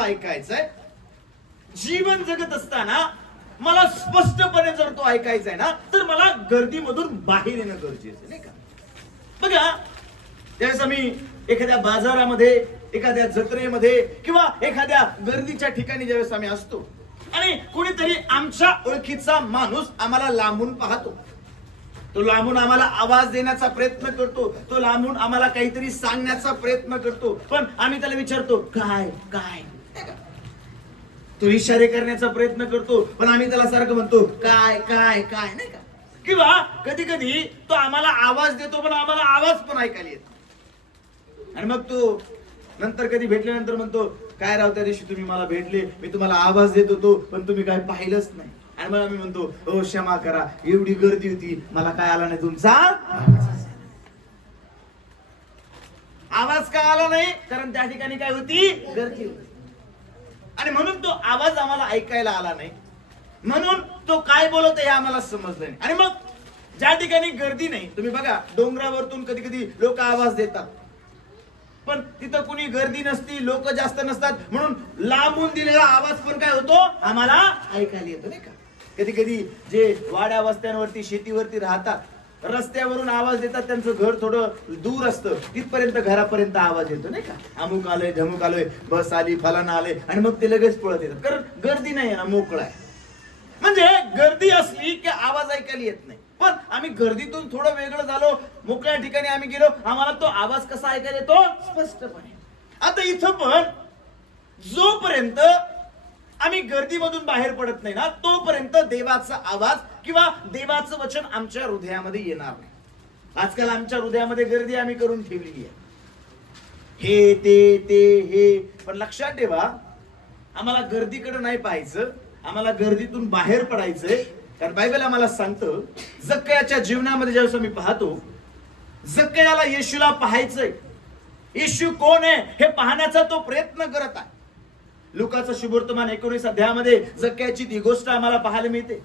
मला ऐकायचंय. जीवन जगत असताना मला स्पष्टपणे जर तो ऐकायचा आहे ना, तर मला गर्दीमधून बाहेर येणं गरजेचं नाही का. बघा, त्यावेळेस आम्ही एखाद्या बाजारामध्ये, एखाद्या जत्रेमध्ये किंवा एखाद्या गर्दीच्या ठिकाणी ज्यावेळेस आम्ही असतो आणि कुणीतरी आमच्या ओळखीचा माणूस आम्हाला लांबून पाहतो, तो लांबून आम्हाला आवाज देण्याचा प्रयत्न करतो, तो लांबून आम्हाला काहीतरी सांगण्याचा प्रयत्न करतो, पण आम्ही त्याला विचारतो काय काय. तो इशारे करण्याचा प्रयत्न करतो, पण आम्ही त्याला सारखं म्हणतो काय काय काय नाही का. किंवा कधी कधी तो आम्हाला आवाज देतो, पण आम्हाला आवाज पण ऐकायला येतो. आणि मग तो नंतर कधी भेटल्यानंतर म्हणतो काय राव, त्या दिवशी तुम्ही मला भेटले, मी तुम्हाला आवाज देत होतो, पण तुम्ही काय पाहिलंच नाही. आणि मग आम्ही म्हणतो हो क्षमा करा, एवढी गर्दी होती, मला काय आला नाही तुमचा आवाज. का आला नाही? कारण त्या ठिकाणी काय होती, गर्दी होती. आणि म्हणून तो आवाज आम्हाला ऐकायला आला नाही, म्हणून तो काय बोलत हे आम्हाला समजलं नाही. आणि मग ज्या ठिकाणी गर्दी नाही, तुम्ही बघा डोंगरावरतून कधी कधी लोक आवाज देतात, पण तिथं कुणी गर्दी नसती, लोक जास्त नसतात, म्हणून लांबून दिलेला आवाज पण काय होतो, आम्हाला ऐकायला येतो नाही का. कधी कधी जे वाड्या वस्त्यांवरती, शेतीवरती राहतात, रस्त्यावरून आवाज देतात, त्यांचं घर थोडं दूर असतं, तिथपर्यंत घरापर्यंत आवाज येतो नाही का. अमुक आलोय, धमुक आलोय, बस आली, फलाना आले, आणि मग ते लगेच पळत येतात, कारण गर्दी नाही ना, मोकळा आहे. म्हणजे गर्दी असली की आवाज ऐकायला येत नाही. पण आम्ही गर्दीतून थोडं वेगळं झालो, मोकळ्या ठिकाणी आम्ही गेलो, आम्हाला तो आवाज कसा ऐकायला येतो, स्पष्टपणे. आता इथं पण जोपर्यंत आम्ही गर्दीमधून बाहेर पडत नाही ना, तोपर्यंत देवाचा आवाज किंवा देवाचं वचन आमच्या हृदयामध्ये येणार नाही. आजकाल आमच्या हृदयामध्ये गर्दी आम्ही करून ठेवलेली आहे, हे ते हे. पण लक्षात ठेवा, आम्हाला गर्दीकडे नाही पाहायचं, आम्हाला गर्दीतून बाहेर पडायचंय. कारण बायबल आम्हाला सांगतं, जक्कयाच्या जीवनामध्ये ज्यावेळेस आम्ही पाहतो, जक्कयाला येशूला पाहायचंय, येशू कोण आहे हे पाहण्याचा तो प्रयत्न करत आहे. लुकाचं शुभवर्तमान 19 अध्यायामध्ये जक्कयाची ती गोष्ट आम्हाला पाहायला मिळते.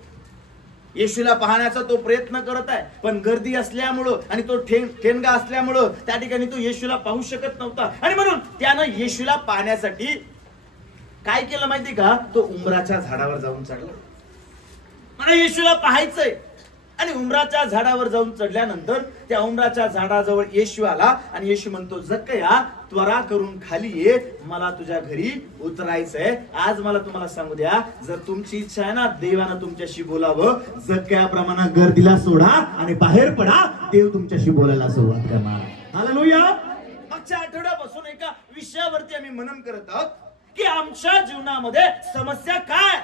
येशूला पाहण्याचा तो प्रयत्न करत आहे, पण गर्दी असल्यामुळं आणि तो ठेंगा असल्यामुळं त्या ठिकाणी तो येशूला पाहू शकत नव्हता. आणि म्हणून त्यानं येशूला पाहण्यासाठी काय केलं माहिती का, तो उंबराच्या झाडावर जाऊन चढला. मला येशूला पाहायचंय. आणि उंबराच्या झाडावर जाऊन चढल्यानंतर त्या उंबराच्या झाडाजवळ येशू आला आणि येशू म्हणतो, जक्कया त्वरा करून खाली ये, मला तुझ्या घरी उतरायचंय. आज मला तुम्हाला सांगू द्या, जर तुमची इच्छा आहे ना, देवानं तुमच्याशी बोलावं, जक्कयाप्रमाणे गर्दीला सोडा आणि बाहेर पडा, देव तुमच्याशी बोलायला सुरुवात करणार. हालेलुया. मागच्या आठवड्यापासून एका विषयावरती आम्ही मनन करत आहोत की आमच्या जीवनामध्ये समस्या काय,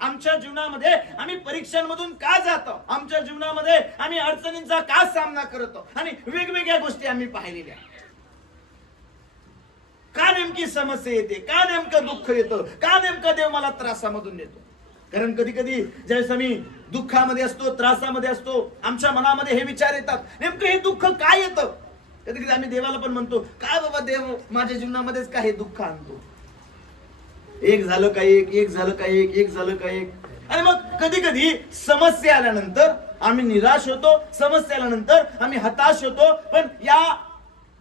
आमच्या जीवनामध्ये आम्ही परीक्षांमधून का जातो, आमच्या जीवनामध्ये आम्ही अडचणींचा का सामना करतो, आणि वेगवेगळ्या गोष्टी आम्ही पाहिलेल्या. का नेमकी समस्या येते, का नेमकं दुःख येतं, का नेमका देव मला त्रासामधून नेतो. कारण कधी कधी ज्यावेळेस आम्ही दुःखामध्ये असतो, त्रासामध्ये असतो, आमच्या मनामध्ये हे विचार येतात, नेमकं हे दुःख काय येतं. कधी कधी आम्ही देवाला पण म्हणतो, काय बाबा देव माझ्या जीवनामध्येच काय हे दुःख आणतो, एक झालं का एक झालं का एक झालं का एक. आणि मग कधी कधी समस्या आल्यानंतर आम्ही निराश होतो, समस्या आल्यानंतर आम्ही हताश होतो. पण या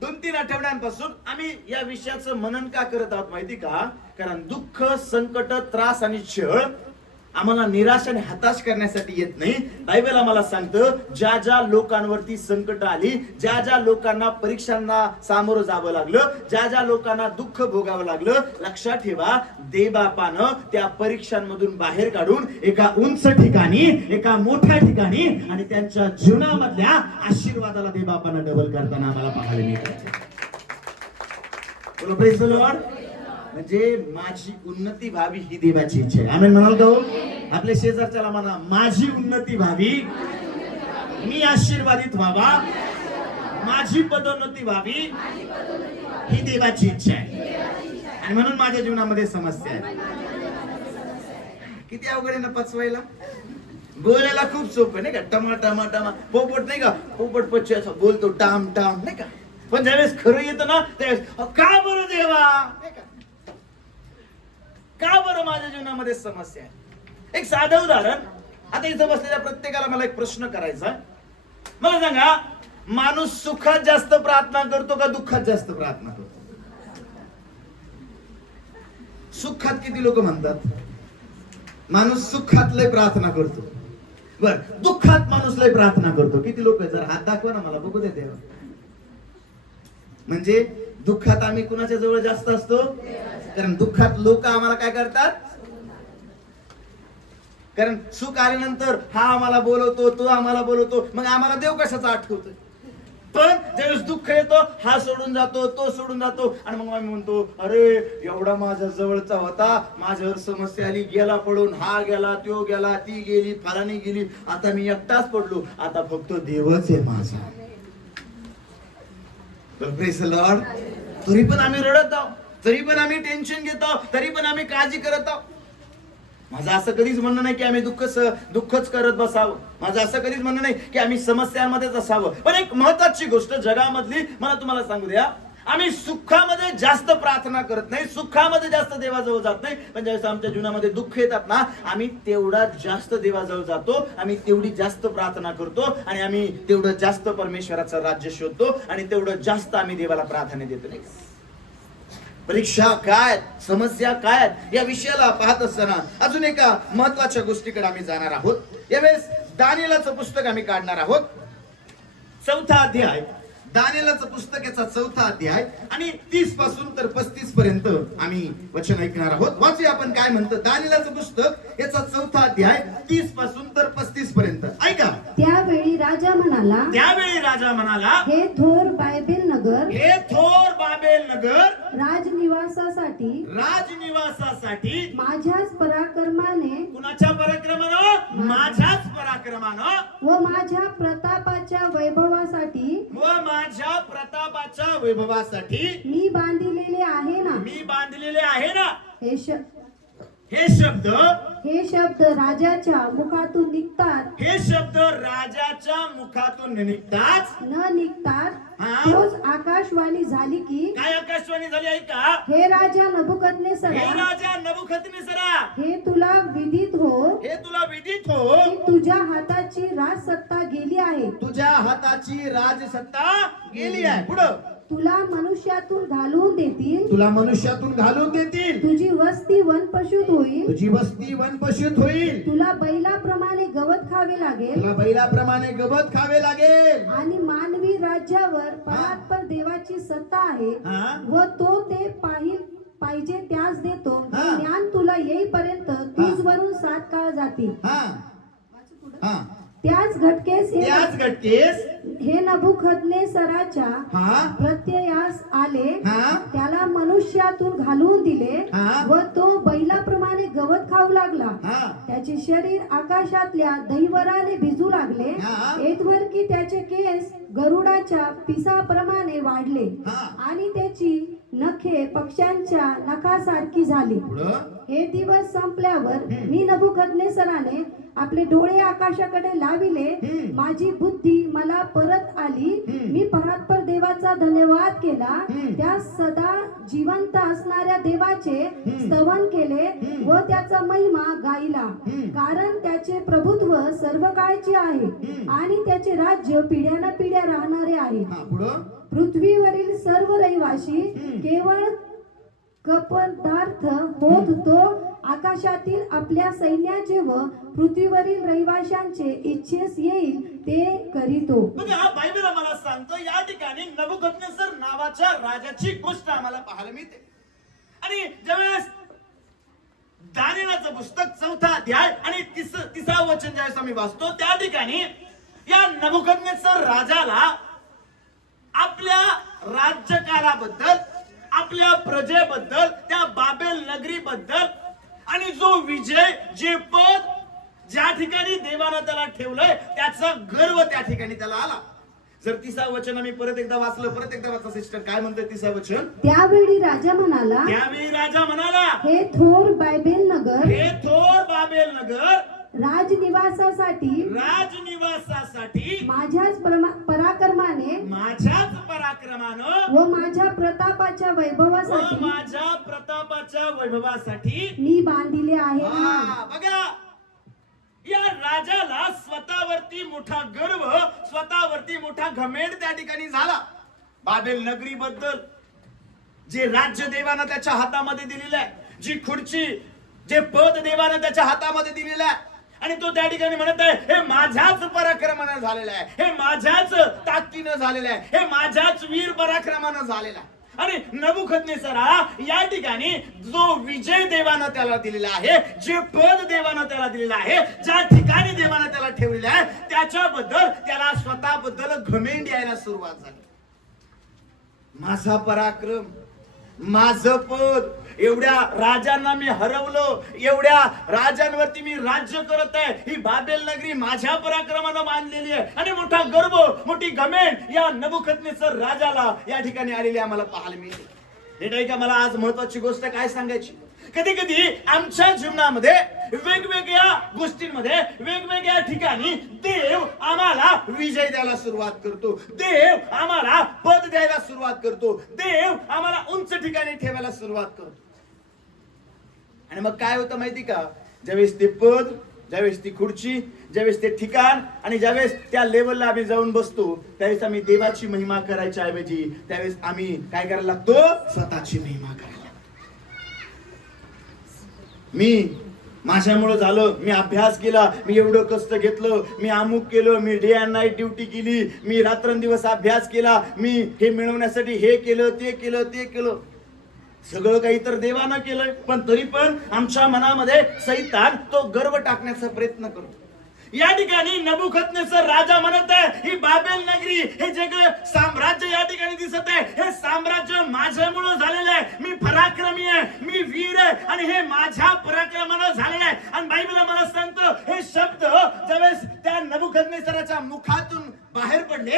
2-3 आठवड्यांपासून आम्ही या विषयाचं मनन का करत आहोत माहिती का, कारण दुःख, संकट, त्रास आणि छळ आम्हाला निराश आणि हताश करण्यासाठी येत नाही. बायबल आम्हाला सांगतं, ज्या ज्या लोकांवरती संकट आली, ज्या ज्या लोकांना परीक्षांना सामोरं जावं लागलं, ज्या ज्या लोकांना दुःख भोगावं लागलं, लक्षात ठेवा, देवबापानं त्या परीक्षांमधून बाहेर काढून एका उंच ठिकाणी, एका मोठ्या ठिकाणी आणि त्यांच्या जीवनामधल्या आशीर्वादाला देवबापानं डबल करताना आम्हाला पाहायला मिळतं. बोला प्रेज द लॉर्ड. म्हणजे माझी उन्नती व्हावी ही देवाची इच्छा आहे. आमेन म्हणाल का हो? आपल्या शेजारच्याला म्हणा, माझी उन्नती व्हावी, मी आशीर्वादित व्हावा, माझी पदोन्नती व्हावी ही देवाची इच्छा आहे. आणि म्हणून माझ्या जीवनामध्ये समस्या आहे. किती अवघड आहे ना पचवायला. बोलायला खूप सोपं नाही का, टमा टमा टमा, पोपट नाही का, पोपट पच्ची असं बोलतो टाम टाम नाही का, पण ज्यावेळेस खरं येतं ना त्यावेळेस का बरं देवा नाही का, का बरं माझ्या जीवनामध्ये समस्या आहे. एक साधं उदाहरण, आता इथं बसलेल्या प्रत्येकाला मला एक प्रश्न करायचा. मला सांगा, माणूस सुखात जास्त प्रार्थना करतो का दुःखात जास्त प्रार्थना करतो? सुखात किती लोक म्हणतात माणूस सुखात लय प्रार्थना करतो, बर दुःखात माणूस लय प्रार्थना करतो. किती लोक? जर हात दाखवा ना मला बघू दे देवा. म्हणजे दुःखात आम्ही कुणाच्या जवळ जास्त असतो? कारण दुःखात लोक आम्हाला काय करतात? कारण सुख आल्यानंतर हा आम्हाला बोलवतो, तो आम्हाला बोलवतो, मग आम्हाला देव कशाचा आठवतो. पण ज्यावेळेस दुःख येतो हा सोडून जातो, तो सोडून जातो, आणि मग आम्ही म्हणतो अरे एवढा माझ्या जवळचा होता, माझ्यावर समस्या आली, गेला पडून, हा गेला, तो गेला, ती गेली, फलानी गेली, आता मी एकटाच पडलो, आता फक्त देवच आहे माझा. Praise the Lord. तरी पण आम्ही रडत आहोत, तरी पण आम्ही टेन्शन घेत आहोत, तरी पण आम्ही काळजी करत आहोत. माझं असं कधीच म्हणणं नाही की आम्ही दुःखच करत बसावं. माझं असं कधीच म्हणणं नाही की आम्ही समस्यांमध्येच असावं. पण एक महत्वाची गोष्ट जगामधली मला तुम्हाला सांगू द्या, आम्ही सुखामध्ये जास्त प्रार्थना करत नाही, सुखामध्ये जास्त देवाजवळ जात नाही, पण ज्यावेळेस आमच्या जीवनामध्ये दुःख येतात ना, आम्ही तेवढा जास्त देवाजवळ जातो, आम्ही तेवढी जास्त प्रार्थना करतो, आणि आम्ही तेवढं जास्त परमेश्वराचं राज्य शोधतो, आणि तेवढं जास्त आम्ही देवाला प्राधान्य देतो. नाही, परीक्षा काय, समस्या काय, या विषयाला पाहत असताना अजून एका महत्वाच्या गोष्टीकडे आम्ही जाणार आहोत. यावेळेस दानिएलाचं पुस्तक आम्ही काढणार आहोत, 4था अध्याय. दानिएलाचं पुस्तक याचा 4था अध्याय आणि 30 पासून तर 35 पर्यंत आम्ही वचन ऐकणार आहोत. वाचूया आपण काय म्हणतं दानिएलाचं पुस्तक याचा 4था अध्याय 30 पासून तर 35 पर्यंत. ऐका. त्यावेळी राजा म्हणाला, हे थोर बाबेल नगर राजनिवासासाठी माझ्याच पराक्रमाने, कुणाच्या पराक्रमानं? माझ्याच पराक्रमानं, व माझ्या प्रतापाच्या वैभवासाठी, मी बांधिलेले आहे ना. हे शब्द राजाच्या मुखातून निघतात, न निघतात तोच आकाशवाणी झाली की, काय आकाशवाणी झाली? ऐका. हे राजा नबुकदनेसरा, हे तुला विदित हो की तुझ्या हाताची राजसत्ता गेली आहे. पुढं तुला मनुष्यातून घालून देतील, तुझी वस्ती वनपशुत होईल, तुला बैलाप्रमाणे गवत खावे लागेल, आणि मानवी राज्यावर परात्पर देवाची सत्ता आहे, व तो ते पाहिजे त्यास देतो. ज्ञान तुला येईपर्यंत तुझवरून 7 काळ जातील. त्याच घटकेस हे नबुकदनेसराच्या प्रत्ययास आले, त्याला मनुष्यातून घालून दिले, व तो बैलाप्रमाणे गवत खाऊ लागला. त्याचे शरीर आकाशातल्या दैवराने भिजू लागले, एतवर की त्याचे केस गरुडाच्या पिसाप्रमाणे वाढले, आणि त्याची नखे पक्ष्यांच्या नखासारखी झाली. हे दिवस संपल्यावर मी नबुकदनेसराने आपले डोळे आकाशाकडे लाविले, माझी बुद्धी मला परत आली, मी परात्पर देवाचा धन्यवाद केला, त्या सदा जिवंत असणाऱ्या देवाचे स्तवन केले, व त्याचा महिमा गायला, कारण त्याचे प्रभुत्व सर्व काळचे आहे, आणि त्याचे राज्य पिढ्यानपिढ्या राहणारे आहे. पृथ्वीवरील सर्व रहिवासी केवळ कपदार्थ होत तो आकाशातील आपल्या सैन्याचे व पृथ्वीवरील रहिवाशांचे इच्छेस येईल ते करीतो. बायबल आम्हाला सांगतो या ठिकाणी नबुकदनेसर नावाच्या राजाची गोष्ट आम्हाला पाहायला मिळते. आणि ज्यावेळेस दानिएलाचं पुस्तक 4था अध्याय आणि 30 वचन ज्यावेळेस आम्ही वाचतो, त्या ठिकाणी या नबुकदनेसर राजाला आपल्या राज्यकालाबद्दल, आपल्या प्रजेबद्दल, त्या बाबेल नगरीबद्दल, आणि जो विजय, जे पद ज्या ठिकाणी देवानं त्याला ठेवलंय, त्याचा गर्व त्या ठिकाणी त्याला आला. जर 30 वचन आम्ही परत एकदा वाचा सिस्टर. काय म्हणतोय 30 वचन? त्यावेळी राजा म्हणाला, हे थोर बाबेल नगर राजनिवासासाठी माझ्याच पराक्रमाने, व माझ्या प्रतापाच्या वैभवासाठी मी बांधिले आहे. बघा, या राजाला स्वतःवरती मोठा गर्व, स्वतःवरती मोठा घमेंड त्या ठिकाणी झाला. बाबेल नगरी बद्दल, जे राज्य देवानं त्याच्या हातामध्ये दिलेलं आहे, जी खुर्ची, जे पद देवानं त्याच्या हातामध्ये दिलेलं आहे, आणि तो त्या ठिकाणी म्हणत आहे हे माझ्याच पराक्रमानं झालेलं आहे, हे माझ्याच ताकदीनं झालेलं आहे, हे माझ्याच वीर पराक्रमानं झालेलं आहे. आणि नबुकदनेस्सरा या ठिकाणी जो विजय देवानं त्याला दिलेला आहे, जे पद देवानं त्याला दिलेलं आहे, ज्या ठिकाणी देवानं त्याला ठेवलेलं आहे, त्याच्याबद्दल त्याला स्वतःबद्दल घमेंड यायला सुरुवात झाली. माझा पराक्रम, माझं पद, एवढ्या राजांना मी हरवलं, एवढ्या राजांवरती मी राज्य करत आहे, ही बाबेल नगरी माझ्या पराक्रमानं बांधलेली आहे. आणि मोठा गर्व, मोठी घमेंड या नबुकदनेस्सर राजाला या ठिकाणी आलेली आम्हाला पाहायला मिळते. हे नाही का, मला आज महत्वाची गोष्ट काय सांगायची, कधी कधी आमच्या जीवनामध्ये वेगवेगळ्या गोष्टींमध्ये वेगवेगळ्या ठिकाणी देव आम्हाला विजय द्यायला सुरुवात करतो, देव आम्हाला पद द्यायला सुरुवात करतो, देव आम्हाला उंच ठिकाणी ठेवायला सुरुवात करतो. आणि मग काय होतं माहिती का, ज्यावेळेस ते पद, ज्यावेळेस ती खुर्ची, ज्यावेळेस ते ठिकाण, आणि ज्यावेळेस त्या लेवलला आम्ही जाऊन बसतो, त्यावेळेस आम्ही देवाची महिमा करायच्या ऐवजी त्यावेळेस आम्ही काय करायला लागतो, स्वतःची महिमा करायला. मी माझ्यामुळे झालं, मी अभ्यास केला, मी एवढं कष्ट घेतलं, मी अमुक केलं, मी डे अँड नाईट ड्युटी केली, मी रात्रंदिवस अभ्यास केला, मी हे मिळवण्यासाठी हे केलं, ते केलं, ते केलं, सगळं काही तर देवानं केलंय. पण तरी पण आमच्या मनामध्ये सैतान तो गर्व टाकण्याचा प्रयत्न करतो. या ठिकाणी नबुकदनेस्सर राजा म्हणत आहे ही बाबेल नगरी, हे जे साम्राज्य या ठिकाणी दिसत आहे, हे साम्राज्य माझ्यामुळे झालेलं आहे, मी पराक्रमी आहे, मी वीर आहे, आणि हे माझ्या पराक्रमानं झालेलं आहे. आणि बायबल मला सांगतो हे शब्द ज्यावेळेस त्या नबुकदनेस्सराच्या मुखातून बाहेर पडले,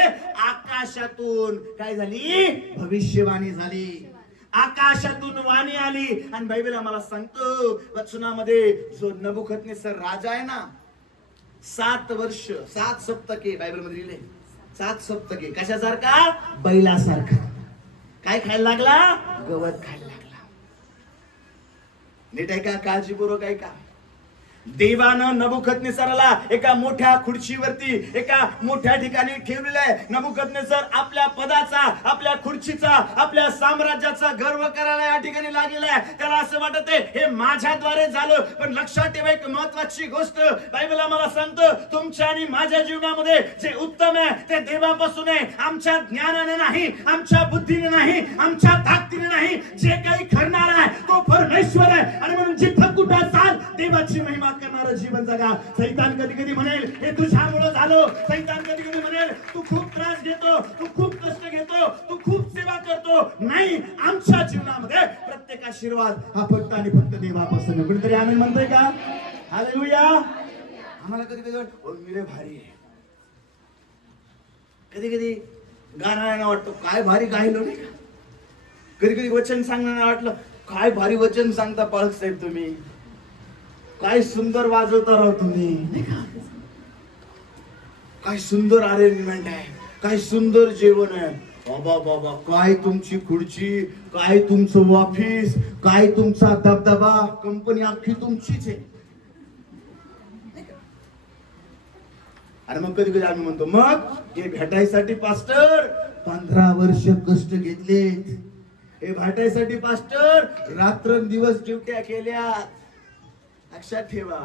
आकाशातून काय झाली, भविष्यवाणी झाली, आकाशातून वाणी आली. आणि बायबल आम्हाला सांगतो वचनामध्ये जो नबुकदनेस्सर राजा आहे ना, 7 वर्ष 7 सप्तके बायबल मध्ये लिहिले, 7 सप्तके कशासारखा, बैलासारखा. काय खायला लागला, गवत खायला लागला. नीट आहे का, काळजीपूर्वक आहे का. देवानं नबुकदनेस्सराला एका मोठ्या खुर्चीवरती, एका मोठ्या ठिकाणी ठेवलेलं आहे. नबुकदनेस्सर आपल्या पदाचा, आपल्या खुर्चीचा, आपल्या साम्राज्याचा गर्व करायला या ठिकाणी लागलेला आहे. त्याला असं वाटत आहे हे माझ्याद्वारे झालं. पण लक्षात ठेवा एक महत्वाची गोष्ट, बायबल आम्हाला सांगतं तुमच्या आणि माझ्या जीवनामध्ये जे उत्तम आहे ते देवापासून आहे, आमच्या ज्ञानाने नाही, आमच्या बुद्धीने नाही, आमच्या ताकदीने नाही. जे काही करणार आहे तो परमेश्वर आहे. आणि म्हणून जिथं कुठं असाल देवाची महिमा करणारं जीवन जगा. सैतान कधी कधी म्हणेल हे तुझ्यामुळे झालं, सैतान कधी कधी म्हणेल तू खूप त्रास घेतो, तू खूप कष्ट घेतो, तू खूप सेवा करतो. नाही, आमच्या जीवनामध्ये प्रत्येक आशीर्वाद हा फक्त आणि फक्त देवापासून. कुणीतरी आम्ही म्हणतोय का, हालेलुया. आम्हाला कधी कधी वाटतं मी रे भारी आहे, कधी कधी गाणं वाटतं काय भारी गायलो नाही का, कधी कधी वचन सांगण्याला वाटलं काय भारी वचन सांगता पाळक साहेब तुम्ही, काय सुंदर वाजवता राव तुम्ही, नाही का, काय सुंदर अरेंजमेंट आहे, काय सुंदर जेवण आहे. बाबा बाबा, काय तुमची खुर्ची, काय तुमचं ऑफिस, काय तुमचा दबदबा, कंपनी अख्खी तुमचीच आहे. आणि मग कधी कधी आम्ही म्हणतो मग हे भेटायसाठी पास्टर 15 वर्ष कष्ट घेतलेत, हे भेटायसाठी पास्टर रात्रंदिवस ड्युट्या केल्या. लक्षात ठेवा,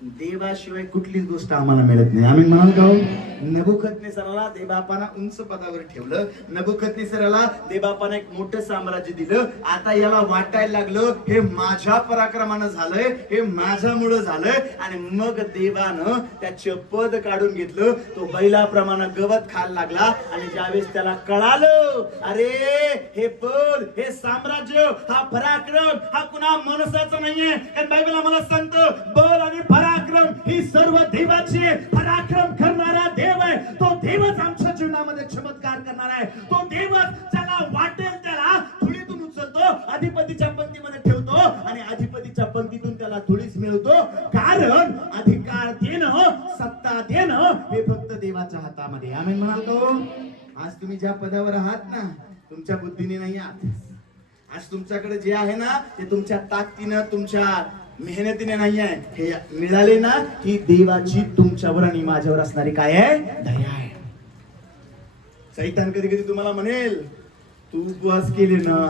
देवाशिवाय कुठलीच गोष्ट आम्हाला मिळत नाही. आम्ही म्हणाल का, नबुकदनेस्सराला देवबापानं उंच पदावर ठेवलं, नबुकदनेस्सराला देवबापानं एक मोठं साम्राज्य दिलं. आता याला वाटायला लागलं हे माझ्या पराक्रमानं झालंय, हे माझ्यामुळं झालंय. आणि मग देवानं त्याचं पद काढून घेतलं, तो बैलाप्रमाणे गवत खायला लागला. आणि ज्यावेळेस त्याला कळालं अरे हे पद, हे साम्राज्य, हा पराक्रम हा कुणा माणसाचा नाहीये. कारण बायबल आम्हाला सांगतं बल आणि पराक्रम ही सर्व देवाची आहे. पराक्रम करणारा देव आहे, तो देवच आमच्या जीवनामध्ये चमत्कार करणार आहे. तो देवच ज्याला वाटेल त्याला धुळीतून उचलतो, अधिपतीच्या पंक्तीमध्ये ठेवतो, आणि अधिपतीच्या पंक्तीतून त्याला धुळीच मिळवतो. कारण अधिकार देणं, सत्ता देणं हे फक्त देवाच्या हातामध्ये. आम्ही म्हणालो आज तुम्ही ज्या पदावर आहात ना, तुमच्या बुद्धीने नाही आहात. आज तुमच्याकडे जे आहे ना ते तुमच्या ताकदीनं, तुमच्या मेहनतीने नाही आहे. हे मिळाले ना ही देवाची तुमच्यावर आणि माझ्यावर असणारी काय आहे, दया आहे. सैतान कधी कधी तुम्हाला म्हणेल तू उपवास केले ना,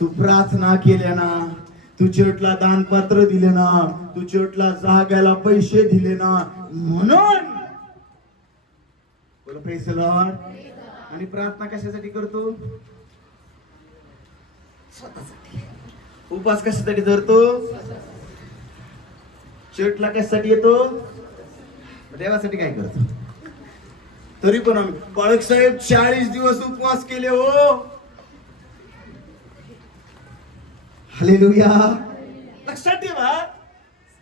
तू प्रार्थना केल्या ना, तू चर्चला दानपत्र दिले ना, तू चर्चला जागायला पैसे दिले ना, म्हणून बोला प्रेज द लॉर्ड. आणि प्रार्थना कशासाठी करतो? स्वतःसाठी. उपवास कशासाठी धरतो? चर्चला कशासाठी येतो? देवासाठी काय करतो? तरी पण आम्ही बाळक साहेब 40 दिवस उपवास केले हो. हालेलुया. लक्षात ठेवा,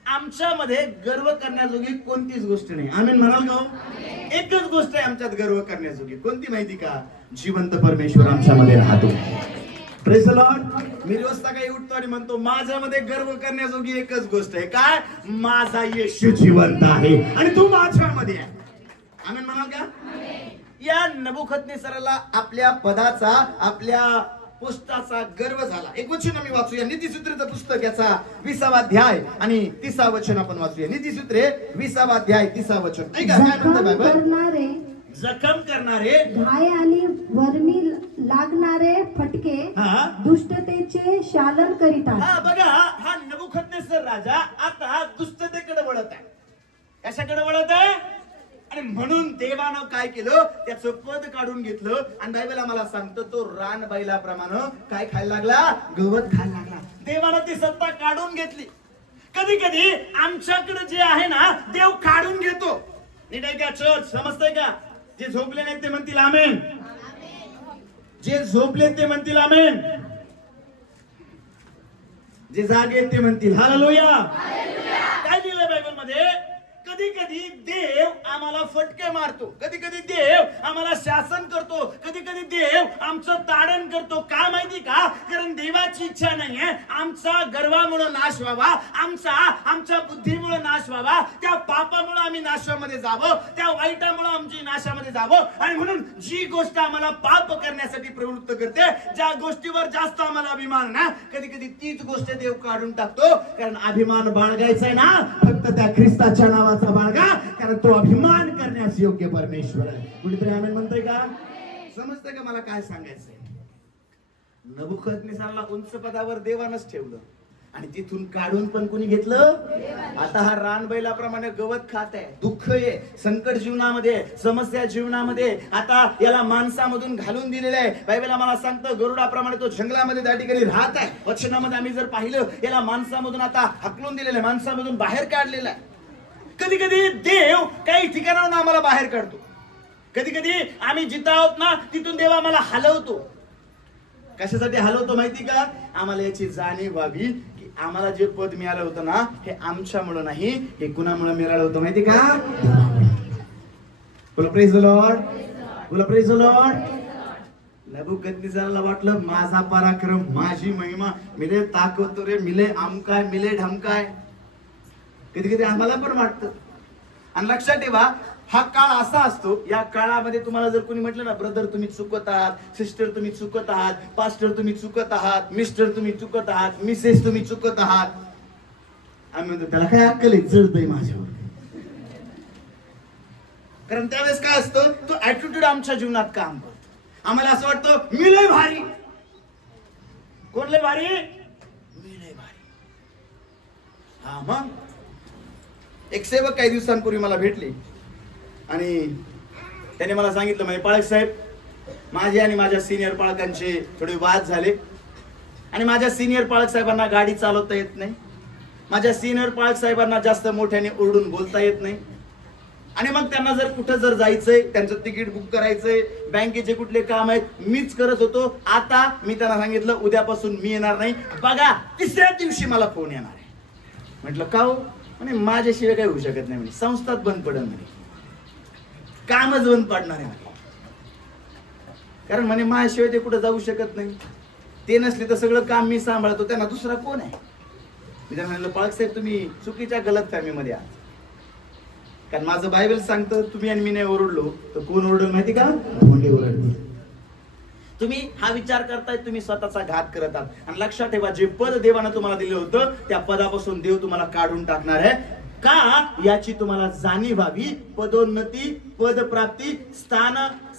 आमच्यामध्ये गर्व करण्याजोगी कोणतीच गोष्ट नाही. आमेन म्हणाल का? एकच गोष्ट आहे आमच्यात गर्व करण्याजोगी. कोणती माहिती का? जिवंत परमेश्वर आमच्यामध्ये राहतो. Praise the Lord. मी रोज सकाळी उठतो आणि म्हणतो माझ्यामध्ये गर्व करण्याजोगी एकच गोष्ट आहे. काय? माझा येशू जिवंत आहे आणि तू माझ्यामध्ये आहे. आमेन म्हणाल का? या नबुखदनेस्सराला आपल्या पदाचा, आपल्या पोस्टाचा गर्व झाला. एक वचन आम्ही वाचूया, नीतिसूत्रेचं पुस्तक याचा 20वा अध्याय आणि 30वा वचन आपण वाचूया. नीतिसूत्रे 20वा अध्याय 30वा वचन. ऐका काय म्हणतं बायबल. जखम करणारे, घाय आणि वर्मी लागणारे फटके दुष्टतेचे शालन करीतात. हा बघा, हा नबुखदनेस्सर राजा आता दुष्टतेकडे वळत आहे. कशाकडे वळत आहे? आणि म्हणून देवानं काय केलं? त्याचं पद काढून घेतलं आणि बायबल आम्हाला सांगतो तो रान बैलाप्रमाणे काय खायला लागला? गवत खायला लागला. देवानं ती सत्ता काढून घेतली. कधी कधी आमच्याकडे जे आहे ना, देव काढून घेतो. नीट आहे का चर्च? समजतंय का? जे झोपले नाहीत ते म्हणतील आमेन. जे झोपले ते म्हणतील आमेन. जे जागे ते म्हणतील हालेलुया. काय दिलंय बायबल मध्ये? कधी कधी देव आम्हाला फटके मारतो, कधी कधी देव आम्हाला शासन करतो, कधी कधी देव आमचं ताडण करतो. का माहिती का? कारण देवाची इच्छा नाहीये आमचा गर्वामुळे नाश व्हावा, आमच्या बुद्धीमुळे नाश व्हावा, त्या पापामुळे आम्ही नाशामध्ये जावं, त्या वाईटामुळे आमची नाशामध्ये जावं. आणि म्हणून जी गोष्ट आम्हाला पाप करण्यासाठी प्रवृत्त करते, ज्या गोष्टीवर जास्त आम्हाला अभिमान ना, कधी कधी तीच गोष्ट देव काढून टाकतो. कारण अभिमान बाळगायचा ना फक्त त्या ख्रिस्ताच्या नावाचा बाळगा, कारण तो अभिमान करण्यास योग्य परमेश्वर आहे. कुठेतरी आमेन म्हणतोय का? समजतंय का मला काय सांगायचंय? नबुखदनेस्सराला उंच पदावर देवानच ठेवलं आणि तिथून काढून पण कोणी घेतलं? आता हा रान बैलाप्रमाणे गवत खात आहे. दुःख आहे, संकट जीवनामध्ये, समस्या जीवनामध्ये, आता याला माणसामधून घालून दिलेलं आहे. बायबल आम्हाला सांगतं गरुडाप्रमाणे तो जंगलामध्ये त्या ठिकाणी राहत आहे. वचनामध्ये आम्ही जर पाहिलं, याला माणसामधून आता हकलून दिलेलं आहे, माणसामधून बाहेर काढलेलं आहे. कधी कधी देव काही ठिकाणावरून आम्हाला बाहेर काढतो. कधी कधी आम्ही जिथं आहोत ना तिथून देव आम्हाला हलवतो. कशासाठी हलवतो माहिती का? आम्हाला याची जाणीव व्हावी की आम्हाला जे पद मिळालं होतं ना, हे आमच्यामुळे नाही, हे कुणामुळे मिळालं होतं माहिती का? बोला प्रेज द लॉर्ड. बोला प्रेज द लॉर्ड. नबुखदनेस्सराला वाटलं माझा पराक्रम, माझी महिमा, मिले ताकद रे, मिले आमकाय, मिले ढमकाय. कधी कधी आम्हाला पण वाटतं. आणि लक्षात ठेवा, हा काळ असा असतो, या काळामध्ये तुम्हाला जर कोणी म्हटलं ना, ब्रदर तुम्ही चुकत आहात, सिस्टर तुम्ही चुकत आहात, पास्टर तुम्ही चुकत आहात, मिस्टर तुम्ही चुकत आहात, मिसेस तुम्ही चुकत आहात, आम्ही म्हणतो त्याला काय अक्कल आहे, जळतंय माझ्यावर. कारण त्यावेळेस काय असतं, तो ऍटिट्यूड आमच्या जीवनात काम करतो. आम्हाला असं वाटतं मी लय भारी. कोण लय भारी? मी लय भारी. हा मग एक सेवक काही दिवसांपूर्वी मला भेटले आणि त्याने मला सांगितलं, म्हणजे पाळक साहेब, माझे आणि माझ्या सिनियर पाळकांचे थोडे वाद झाले आणि माझ्या सिनियर पाळक साहेबांना गाडी चालवता येत नाही, माझ्या सिनियर पाळक साहेबांना जास्त मोठ्याने ओरडून बोलता येत नाही. आणि मग त्यांना जर कुठं जर जायचंय, त्यांचं तिकीट बुक करायचंय, बँकेचे कुठले काम आहेत मीच करत होतो. आता मी त्यांना सांगितलं उद्यापासून मी येणार नाही. बघा, तिसऱ्या दिवशी मला फोन येणार आहे. म्हटलं का हो? म्हणे माझ्याशिवाय काही होऊ शकत नाही, म्हणे संस्थात बंद पडल, म्हणे कामच बंद पडणार आहे, कारण म्हणे माझ्याशिवाय ते कुठं जाऊ शकत नाही. ते नसले तर सगळं काम मी सांभाळतो, त्यांना दुसरा कोण आहे? मी त्यांना म्हणलं पाळक साहेब तुम्ही चुकीच्या गलत फॅमिलीमध्ये आहात. कारण माझं बायबल सांगतं तुम्ही आणि मी नाही ओरडलो तर कोण ओरडल माहिती का? भोंडे ओरडतील. तुम्ही हा विचार करताय, तुम्ही स्वतःचा घात करत आहात. आणि लक्षात ठेवा, जे पद देवानं तुम्हाला दिलं होतं त्या पदापासून देव तुम्हाला काढून टाकणार आहे. का? याची तुम्हाला जाणीव व्हावी. पदोन्नती, पदप्राप्ती,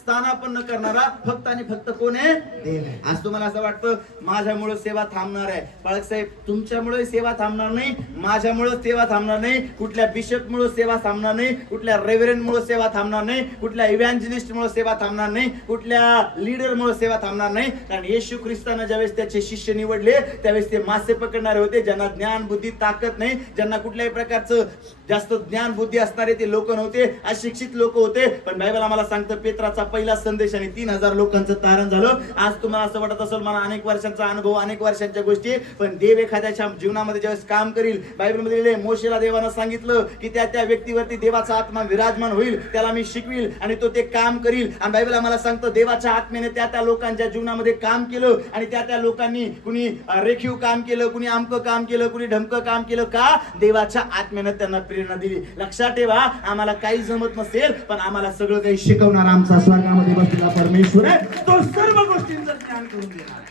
स्थानापन्न करणारा फक्त आणि फक्त कोण आहे? देव आहे. आज तुम्हाला असं वाटतं माझ्यामुळे सेवा थांबणार आहे. बाळक साहेब, तुमच्यामुळे सेवा थांबणार नाही, माझ्यामुळे सेवा थांबणार नाही, कुठल्या बिशपमुळे सेवा थांबणार नाही, कुठल्या रेव्हरंडमुळे सेवा थांबणार नाही, कुठल्या इव्हॅन्जलिस्टमुळे सेवा थांबणार नाही, कुठल्या लीडरमुळे सेवा थांबणार नाही. कारण येशू ख्रिस्तानं ज्यावेळेस त्याचे शिष्य निवडले त्यावेळेस ते मासे पकडणारे होते, ज्यांना ज्ञान बुद्धी ताकद नाही, ज्यांना कुठल्याही प्रकारचं जास्त ज्ञान बुद्धी असणारे ते लोक नव्हते, अशिक्षित लोक होते. पण बायबल आम्हाला सांगतं पेत्राचा पहिला संदेश आणि 3000 लोकांचं तारण झालं. आज तुम्हाला असं वाटत असेल मला अनेक वर्षांचा अनुभव, अनेक वर्षांच्या गोष्टी, पण देव एखाद्याच्या जीवनामध्ये ज्यावेळेस काम करील, बायबलमध्ये मोशेला देवानं सांगितलं की त्या व्यक्तीवरती देवाचा आत्मा विराजमान होईल, त्याला मी शिकविल आणि तो ते काम करील. आणि बायबल आम्हाला सांगतं देवाच्या आत्म्याने त्या लोकांच्या जीवनामध्ये काम केलं आणि त्या लोकांनी कुणी रेखीव काम केलं, कुणी आमकं काम केलं, कुणी ढमकं काम केलं. का? देवाच्या आत्म्याने त्यांना प्रेरणा दिली. लक्षात ठेवा, आम्हाला काही जमत नसेल पण आम्हाला सगळं काही शिकवणार आमचा स्वर्गामध्ये बसलेला परमेश्वर आहे, तो सर्व गोष्टींचं ज्ञान करून देणार आहे.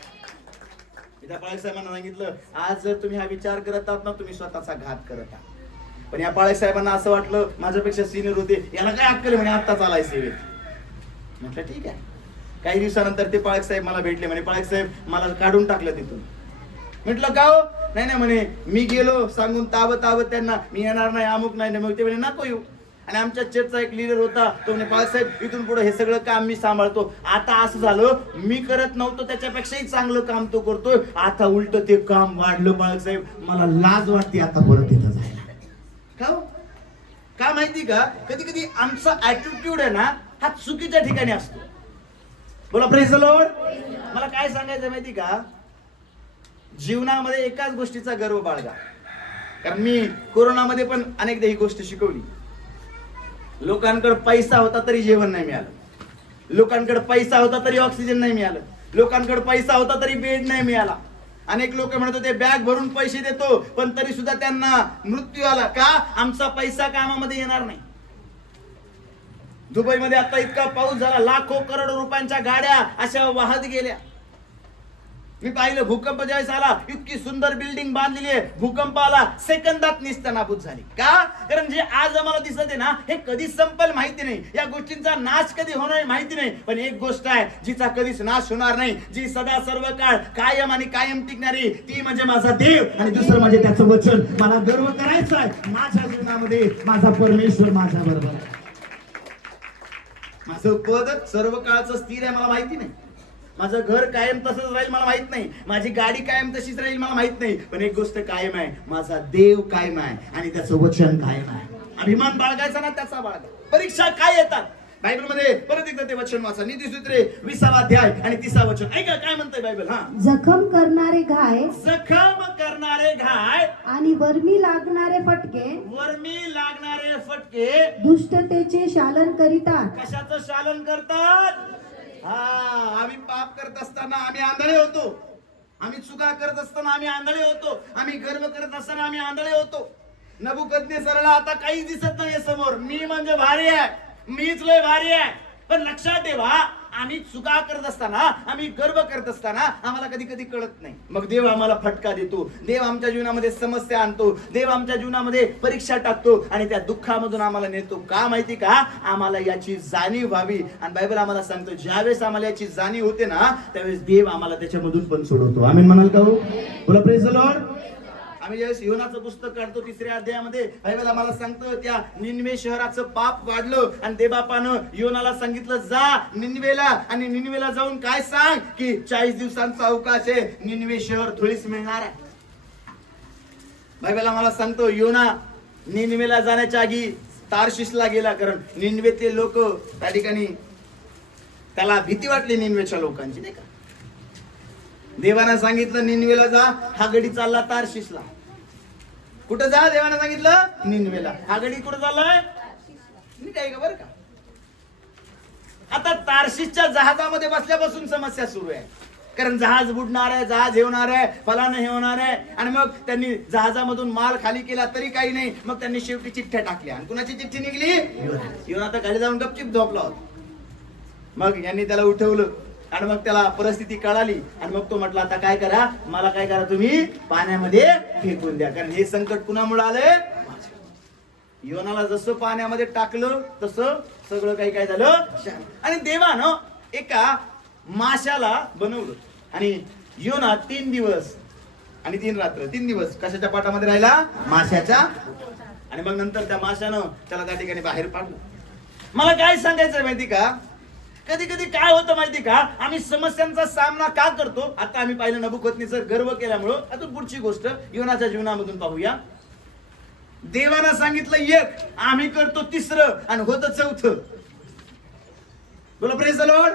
इथं पाळक साहेबांना सांगितलं आज जर तुम्ही हा विचार करत आहात ना, तुम्ही स्वतःचा घात करत आहात. पण या पाळक साहेबांना असं वाटलं माझ्यापेक्षा सिनियर होते, याला काय अक्कल म्हणे आत्ताच आलाय सेवेत. म्हटलं ठीक आहे. काही दिवसानंतर ते पाळक साहेब मला भेटले, म्हणे पाळक साहेब मला काढून टाकलं तिथून. म्हटलं का हो? नाही म्हणे मी गेलो सांगून ताबत त्यांना मी येणार नाही, अमुक नाही. मग ते म्हणे नको येऊ. आणि आमच्या चर्चचा एक लीडर होता, तो म्हणे बाळासाहेब इथून पुढे हे सगळं काम मी सांभाळतो. आता असं झालं मी करत नव्हतो त्याच्यापेक्षाही चांगलं काम तो करतोय. आता उलट ते काम वाढलं. बाळासाहेब मला लाज वाटते आता परत तिथं जायला. का हो? का माहिती का? कधी कधी आमचा ऍटिट्यूड आहे ना हा चुकीच्या ठिकाणी असतो. बोला प्रेज द लॉर्ड. मला काय सांगायचं माहिती का, जीवनामध्ये एकाच गोष्टीचा गर्व बाळगा. कारण मी कोरोनामध्ये पण अनेकदा ही गोष्ट शिकवली. लोकांकडे पैसा होता तरी जेवण नाही मिळालं, लोकांकडे पैसा होता तरी ऑक्सिजन नाही मिळालं, लोकांकडे पैसा होता तरी बेड नाही मिळाला. अनेक लोक म्हणत होते बॅग भरून पैसे देतो पण तरी सुद्धा त्यांना मृत्यू आला. का? आमचा पैसा कामामध्ये येणार नाही. दुबईमध्ये आता इतका पाऊस झाला, लाखो करोडो रुपयांच्या गाड्या अशा वाहत गेल्या. मी पाहिलं भूकंप ज्यावेळेस आला, इतकी सुंदर बिल्डिंग बांधलेली आहे, भूकंप आला सेकंदात निस्तनाबूत झाली. का? कारण जे आज आम्हाला दिसत आहे ना हे कधी संपेल माहिती नाही, या गोष्टींचा नाश कधी होणार माहिती नाही. पण एक गोष्ट आहे जिचा कधीच नाश होणार नाही, जी सदा सर्व काळ कायम आणि कायम टिकणारी, ती म्हणजे माझा देव आणि दुसरं म्हणजे त्याचं वचन. मला गर्व करायचा आहे माझ्या जीवनामध्ये माझा परमेश्वर माझ्या बरोबर आहे. माझं पद सर्व काळचं स्थिर आहे मला माहिती नाही, माझं घर कायम तसंच राहील मला माहित नाही, माझी गाडी कायम तशीच राहील मला माहित नाही. पण एक गोष्ट कायम आहे, माझा देव कायम आहे आणि त्याचं वचन कायम आहे. अभिमान बाळगायचा ना त्याचा बाळगा. परीक्षा काय येतात बायबल मध्ये परत एकदा ते वचन वाचा. नीतिसूत्रे 20वा अध्याय आणि 30वा वचन ऐका काय म्हणतंय बायबल. जखम करणारे घाय, जखम करणारे घाय आणि वर्मी लागणारे फटके, वर्मी लागणारे फटके दुष्टतेचे शालन करीतात. कशाचं शालन करतात? आम्ही पाप करत असताना आम्ही आंधळे होतो, आम्ही चुका करत असताना आम्ही आंधळे होतो, आम्ही गर्व करत असताना आम्ही आंधळे होतो. नबुकदनेसरला आता काहीच दिसत नाहीये समोर, मी म्हणजे भारी आहे, मीच लय भारी आहे. पण लक्षात ठेवा आम्ही चुका करत असताना, आम्ही गर्व करत असताना आम्हाला कधी कधी कळत नाही. मग देव आम्हाला फटका देतो, देव आमच्या जीवनामध्ये समस्या आणतो, देव आमच्या जीवनामध्ये परीक्षा टाकतो आणि त्या दुःखामधून आम्हाला नेतो. का माहिती का? आम्हाला याची जाणीव व्हावी. आणि बायबल आम्हाला सांगतो ज्यावेळेस आम्हाला याची जाणीव होते ना त्यावेळेस देव आम्हाला त्याच्यामधून पण सोडवतो. आमेन म्हणाल का हो? बोला प्रेज द लॉर्ड. आम्ही ज्यावेळेस योनाचं पुस्तक काढतो 3ऱ्या अध्यायामध्ये बायबल आम्हाला सांगतं त्या निनवे शहराचं पाप वाढलं आणि देवबापानं योनाला सांगितलं जा निनवेला, आणि निनवेला जाऊन काय सांग की 40 दिवसांचा अवकाश आहे, निनवे शहर धुळीस मिळणार आहे. बायबल आम्हाला सांगतो योना निनवेला जाण्याच्या आधी तार्शिशला गेला, कारण निनवेतले लोक त्या ठिकाणी त्याला भीती वाटली निनवेच्या लोकांची नाही का. देवानं सांगितलं निनवेला जा, हा गडी चालला तार्शिशला. कुठं जा? देवानं सांगितलं निनवेला. हा गडी कुठं चाललाय? नीट आहे का बरं का? आता तार्शिशच्या जहाजामध्ये बसल्यापासून समस्या सुरू आहे, कारण जहाज बुडणार आहे, जहाज हेवणार आहे, फलानं हे होणार आहे. आणि मग त्यांनी जहाजामधून माल खाली केला तरी काही नाही, मग त्यांनी शेवटी चिठ्ठ्या टाकल्या. आणि कुणाची चिठ्ठी निघली? योना आता खाली जाऊन गपचिप झोपला होता. मग यांनी त्याला उठवलं आणि मग त्याला परिस्थिती कळाली आणि मग तो म्हटला आता काय करा, मला काय करा तुम्ही पाण्यामध्ये फेकून द्या, कारण हे संकट कुणामुळे आलंय? योनाला जसं पाण्यामध्ये टाकलं तसं सगळं काही काय झालं शांत. आणि देवानं एका माशाला बनवलं आणि योना 3 दिवस आणि 3 रात्र 3 दिवस कशाच्या पाठामध्ये राहिला? माशाच्या. आणि मग नंतर त्या माशानं त्याला त्या ठिकाणी बाहेर पाडलं. मला काय सांगायचं माहिती का, कधी कधी काय होतं माहिती का, आम्ही समस्यांचा सामना का करतो. आता आम्ही पाहिलं नबुकदनेस्सर गर्व केल्यामुळं. आता पुढची गोष्ट योनाच्या जीवनामधून पाहूया. देवानं सांगितलं 1, आम्ही करतो 3रं आणि होतं 4थं. बोला प्रेज द लॉर्ड.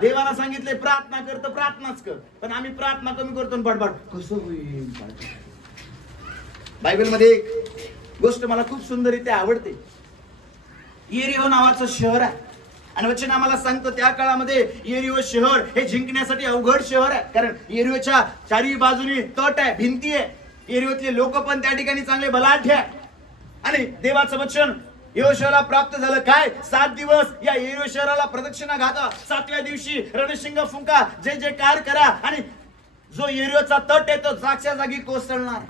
देवानं सांगितले प्रार्थना करतो, प्रार्थनाच कर, पण आम्ही प्रार्थना कमी करतो आणि बडबड कसं होईल. बायबल मध्ये एक गोष्ट मला खूप सुंदररीत्या आवडते. येरिहो नावाचं शहर आहे आणि वचन आम्हाला सांगतो त्या काळामध्ये येरिहो शहर हे जिंकण्यासाठी अवघड शहर आहे. कारण येरिहोच्या चारी बाजूनी तट आहे, भिंती आहे. येरिहोतले लोक पण त्या ठिकाणी चांगले बलाढ्य आहे. आणि देवाचं वचन यहोशूआला प्राप्त झालं काय, 7 दिवस या येरिहो शहराला प्रदक्षिणा घाला, 7व्या दिवशी रणशिंग फुंका, जे जे कार करा आणि जो येरिहोचा तट आहे तो जागच्या जागी कोसळणार.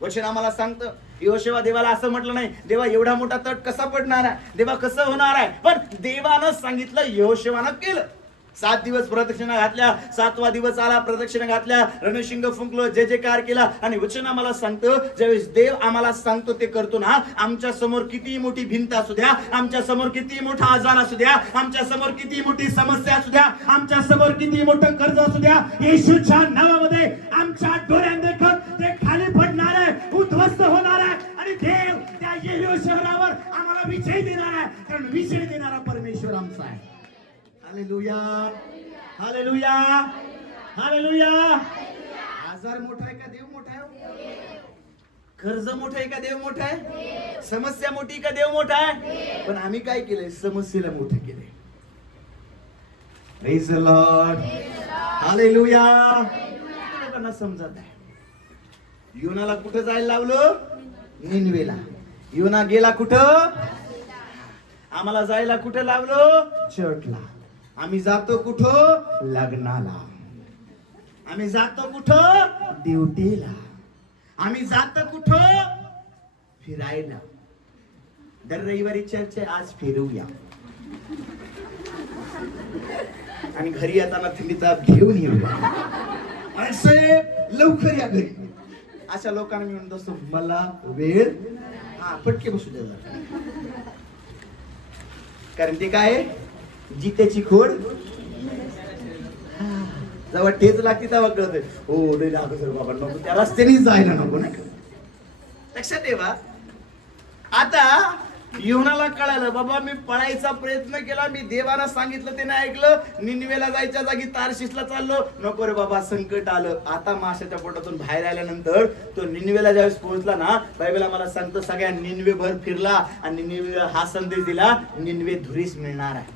वचन आम्हाला सांगतं यहोशूआ देवाला असं म्हटलं नाही, देवा एवढा मोठा तट कसा पडणार आहे, देवा कसं होणार आहे, पण देवानं सांगितलं, यहोशूआनं केलं. 7 दिवस प्रदक्षिणा घातल्या, 7वा दिवस आला, प्रदक्षिणा घातल्या, रणशिंग फुंकलो, जे जे कार केला. आणि वचन आम्हाला सांगतं ज्यावेळेस देव आम्हाला सांगतो ते करतो ना. आमच्या समोर किती मोठी भिंत असू द्या, आमच्या समोर किती मोठा आजार असू द्या, आमच्या समोर किती मोठी समस्या असू द्या, आमच्या समोर किती मोठं कर्ज असू द्या, येशूच्या नावामध्ये आमच्या डोळ्यांदेखत ते खाली पडणार आहे, उद्ध्वस्त होणार आहे. आणि देव त्या येरिहो शहरावर आम्हाला विजय देणार आहे, कारण विजय देणारा परमेश्वर आमचा आहे. Hallelujah, hallelujah, hallelujah. आजार मोठा आहे का देव मोठा आहे? कर्ज मोठं आहे का देव मोठा आहे? समस्या मोठी का देव मोठा आहे? पण आम्ही काय केलंय, समस्येला मोठं केलंय. Praise the Lord, hallelujah. लोकांना समजत आहे. योनाला कुठं जायला लावलं? निनवेला. योना गेला कुठं? आम्हाला जायला कुठं लावलं? चर्चला. आम्ही जातो कुठं? लग्नाला. आम्ही जातो कुठं? ड्युटीला. आम्ही जातो कुठं? फिरायला. दर रविवारी चर्च आहे, आज फिरूया. आणि घरी येताना थंडीचा घेऊन येऊया. साहेब लवकर या घरी. अशा लोकांना मी म्हणत असतो मला वेळ पटके बसू द्या, कारण ते काय जित्याची खोड जेव्हा ठेच लागते तेव्हा कळत हो नाही सर बाबा नको त्या रस्त्याने जायला नको ना. लक्षात ठेवा. आता योनाला कळालं बाबा मी पळायचा प्रयत्न केला, मी देवाला सांगितलं ते नाही ऐकलं, निनवेला जायच्या जागी तारशीसला चाललो, नको रे बाबा संकट आलं. आता माशाच्या पोटातून बाहेर आल्यानंतर तो निनवेला ज्यावेळेस पोहोचला ना, बायबल आम्हाला सांगतो सगळ्या निनवे भर फिरला आणि निनवेला हा संदेश दिला, निनवे धुरीस मिळणार आहे.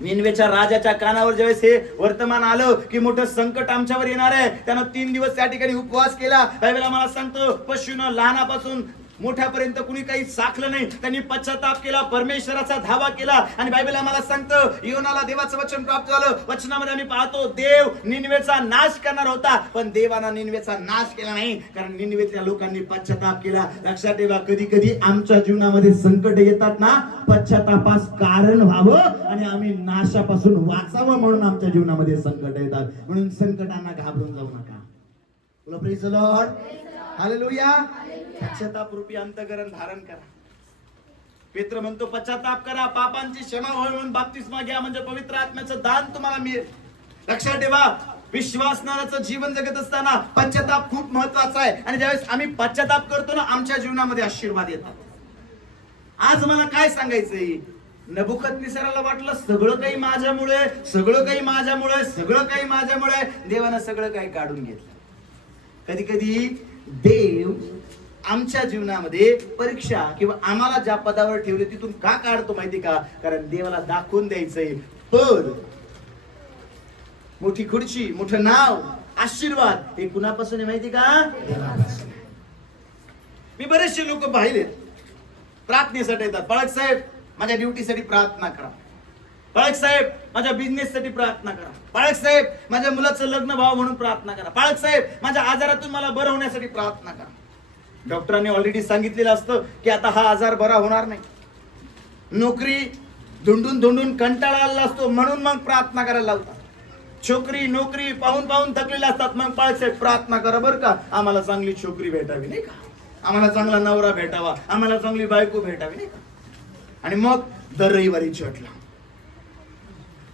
निनवेच्या राजाच्या कानावर ज्यावेळेस हे वर्तमान आलं की मोठं संकट आमच्यावर येणार आहे, त्यानं 3 दिवस त्या ठिकाणी उपवास केला. बायबल आम्हाला सांगतो पशूनं लहानापासून मोठ्यापर्यंत कुणी काही साखलं नाही, त्यांनी पश्चाताप केला, परमेश्वराचा धावा केला. आणि बायबल आम्हाला सांगतं योनाला देवाचं वचन प्राप्त झालं. वचनामध्ये आम्ही पाहतो देव निनवेचा नाश करणार होता, पण देवानं निनवेचा नाश केला नाही, कारण निनवेतल्या लोकांनी पश्चाताप केला. लक्षात ठेवा, कधी कधी आमच्या जीवनामध्ये संकट येतात ना, पश्चातापास कारण व्हावं आणि आम्ही नाशापासून वाचावं म्हणून आमच्या जीवनामध्ये संकट येतात. म्हणून संकटांना घाबरून जाऊ नका. बोला प्रेज द लॉर्ड, हालेलुया. पश्चाताप रूपी अंतःकरण धारण करा. पेत्र म्हणतो पश्चाताप करा, पापांची क्षमा व्हावी म्हणून बाप्तिस्मा घ्या, म्हणजे पवित्र आत्म्याचं दान तुम्हाला मिळेल. लक्षात ठेवा, विश्वासणाऱ्याचं जीवन जगत असताना पश्चाताप खूप महत्वाचा आहे. आणि ज्यावेळेस आम्ही पश्चाताप करतो ना, आमच्या जीवनामध्ये आशीर्वाद येतात. आज मला काय सांगायचंय, नबुकदनेस्सराला वाटलं सगळं काही माझ्यामुळे, सगळं काही माझ्यामुळे, सगळं काही माझ्यामुळे. देवानं सगळं काही काढून घेतलं. कधी कधी देव आमच्या जीवनामध्ये परीक्षा किंवा आम्हाला ज्या पदावर ठेवले तिथून का काढतो माहिती का, कारण देवाला दाखवून द्यायचंय पद, मोठी खुर्ची, मोठं नाव, आशीर्वाद हे कुणापासून आहे माहिती का? देवापासून. मी बरेचसे लोक पाहिले प्रार्थनेसाठी येतात, पाळक साहेब माझ्या ड्युटीसाठी प्रार्थना करा, पाळक साहेब माझ्या बिझनेस साठी प्रार्थना करा, पाळक साहेब माझ्या मुलाचं लग्न व्हावं म्हणून प्रार्थना करा, पाळक साहेब माझ्या आजारातून मला बरं होण्यासाठी प्रार्थना करा. डॉक्टरांनी ऑलरेडी सांगितलेलं असतं की आता हा आजार बरा होणार नाही. नोकरी धुंडून धुंडून कंटाळा आलेला असतो म्हणून मग प्रार्थना करायला लावतात. छोकरी नोकरी पाहून पाहून थकलेले असतात, मग पाळसाहेब प्रार्थना करा बरं का, आम्हाला चांगली छोकरी भेटावी नाही का, आम्हाला चांगला नवरा भेटावा, आम्हाला चांगली बायको भेटावी नाही का. आणि मग दर रविवारी चर्चला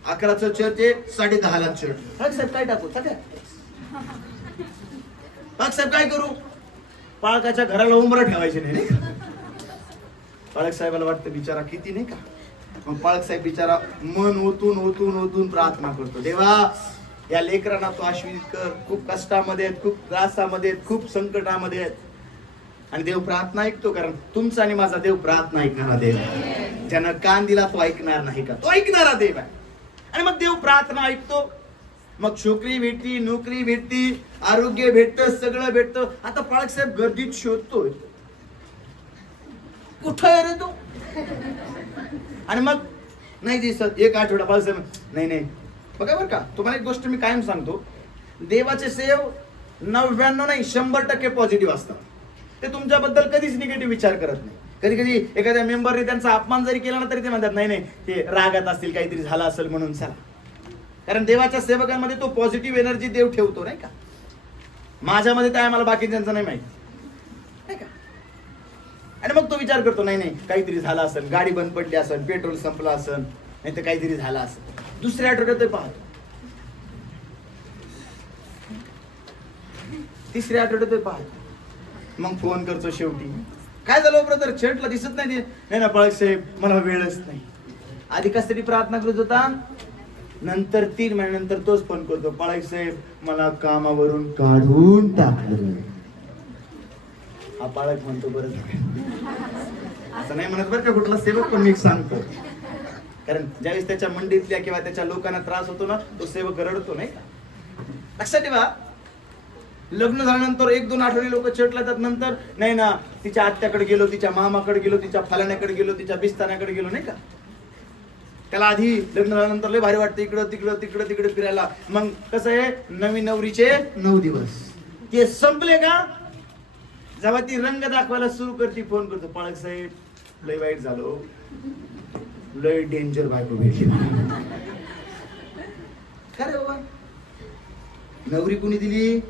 11चं चर्च आहे, 10:30ला चर्च. साहेब काय टाकू साहेब काय करू, पाळकाच्या घराला उंबरं ठेवायचे नाही का. पाळक साहेबाला वाटतं बिचारा किती नाही का, मग पाळक साहेब बिचारा मन ओतून ओतून ओतून प्रार्थना करतो, देवा या लेकरांना तो आशीर्वाद कर, खूप कष्टामध्ये आहेत, खूप त्रासामध्ये आहेत, खूप संकटामध्ये आहेत. आणि देव प्रार्थना ऐकतो, कारण तुमचा आणि माझा देव प्रार्थना ऐकणारा देव आहे. ज्यानं कान दिला तो ऐकणार नाही का, तो ऐकणारा देव आहे. आणि मग देव प्रार्थना ऐकतो, मग छोकरी भेटती, नोकरी भेटती, आरोग्य भेटतं, सगळं भेटतं. आता पाळक साहेब गर्दीत शोधतोय, कुठं आहे रे तू. आणि मग नाही दिसत, एक आठवडा पाळक साहेब नाही बघा बरं का, तुम्हाला एक गोष्ट मी कायम सांगतो, देवाचे सेव 99 नाही 100% पॉझिटिव्ह असतात. ते तुमच्याबद्दल कधीच निगेटिव्ह विचार करत नाही. कधी कधी एखाद्या मेंबरने त्यांचा अपमान जरी केला ना तरी ते म्हणतात नाही ते रागात असतील, काहीतरी झालं असेल म्हणून चला. कारण देवाच्या सेवकांमध्ये तो पॉझिटिव्ह एनर्जी देव ठेवतो नाही का. माझ्यामध्ये काय, मला बाकीच्यांचं नाही माहिती नाही का. आणि मग तो विचार करतो नाही काहीतरी झालं असेल, गाडी बंद पडली असेल, पेट्रोल संपलं असेल, नाही तर काहीतरी झालं असेल. दुसऱ्या आठवड्यात ते पाहतो, तिसऱ्या आठवड्यात ते पाहतो, मग फोन करतो शेवटी, काय झालं ब्रदर, चर्चला दिसत नाही. ना पाळक साहेब मला वेळच नाही. आधी कशासाठी प्रार्थना करत होता, नंतर 3 महिन्यानंतर तोच फोन करतो, पाळक साहेब मला कामावरून काढून टाकलं. हा पाळक म्हणतो बरं असं नाही म्हणत बरं का कुठला सेवक, पण मी सांगतो, कारण ज्यावेळेस त्याच्या मंडीतल्या किंवा त्याच्या लोकांना त्रास होतो ना, तो सेवक रडतो नाही का. लक्षात ठेवा, लग्न झाल्यानंतर 1-2 आठवडे लोक चर्चला जातात, नंतर नाही ना तिच्या आत्याकडे गेलो, तिच्या मामाकडे गेलो, तिच्या फलाण्याकडे गेलो, तिच्या बिस्ताण्याकडे गेलो नाही का. त्याला आधी लग्न झाल्यानंतर लय भारी वाटतं, इकडं तिकडं तिकडं तिकडे फिरायला. मग कसं आहे, नवीन नवरीचे 9 दिवस ते संपले का, जेव्हा ती रंग दाखवायला सुरू करते, फोन करतो, पाळक साहेब लय वाईट झालो, लय डेंजर बायको भेटली. काय रे बाबा, नवरी कुणी दिली,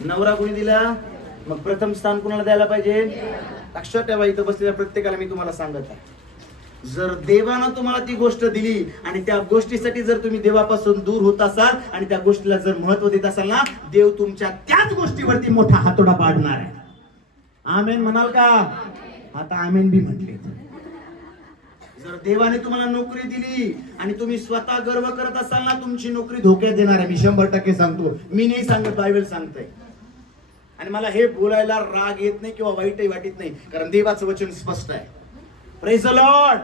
नवरा कुणी दिला, मग प्रथम स्थान कुणाला द्यायला पाहिजे. लक्षात ठेवा, इथं बसलेल्या प्रत्येकाला मी तुम्हाला सांगत आहे, जर देवानं तुम्हाला ती गोष्ट दिली आणि त्या गोष्टीसाठी जर तुम्ही देवापासून दूर होत असाल आणि त्या गोष्टीला जर महत्व देत असाल ना, देव तुमच्या त्याच गोष्टीवरती मोठा हातोडा पाडणार आहे. आमेन म्हणाल का, आता आमेन बी म्हटले. जर देवाने तुम्हाला नोकरी दिली आणि तुम्ही स्वतः गर्व करत असाल ना, तुमची नोकरी धोक्यात देणार आहे. मी 100% सांगतो, मी नाही सांगत, बायबल सांगतंय. आणि मला हे बोलायला राग येत नाही किंवा वाईटही वाटत नाही, कारण देवाचं वचन स्पष्ट आहे. Praise the Lord.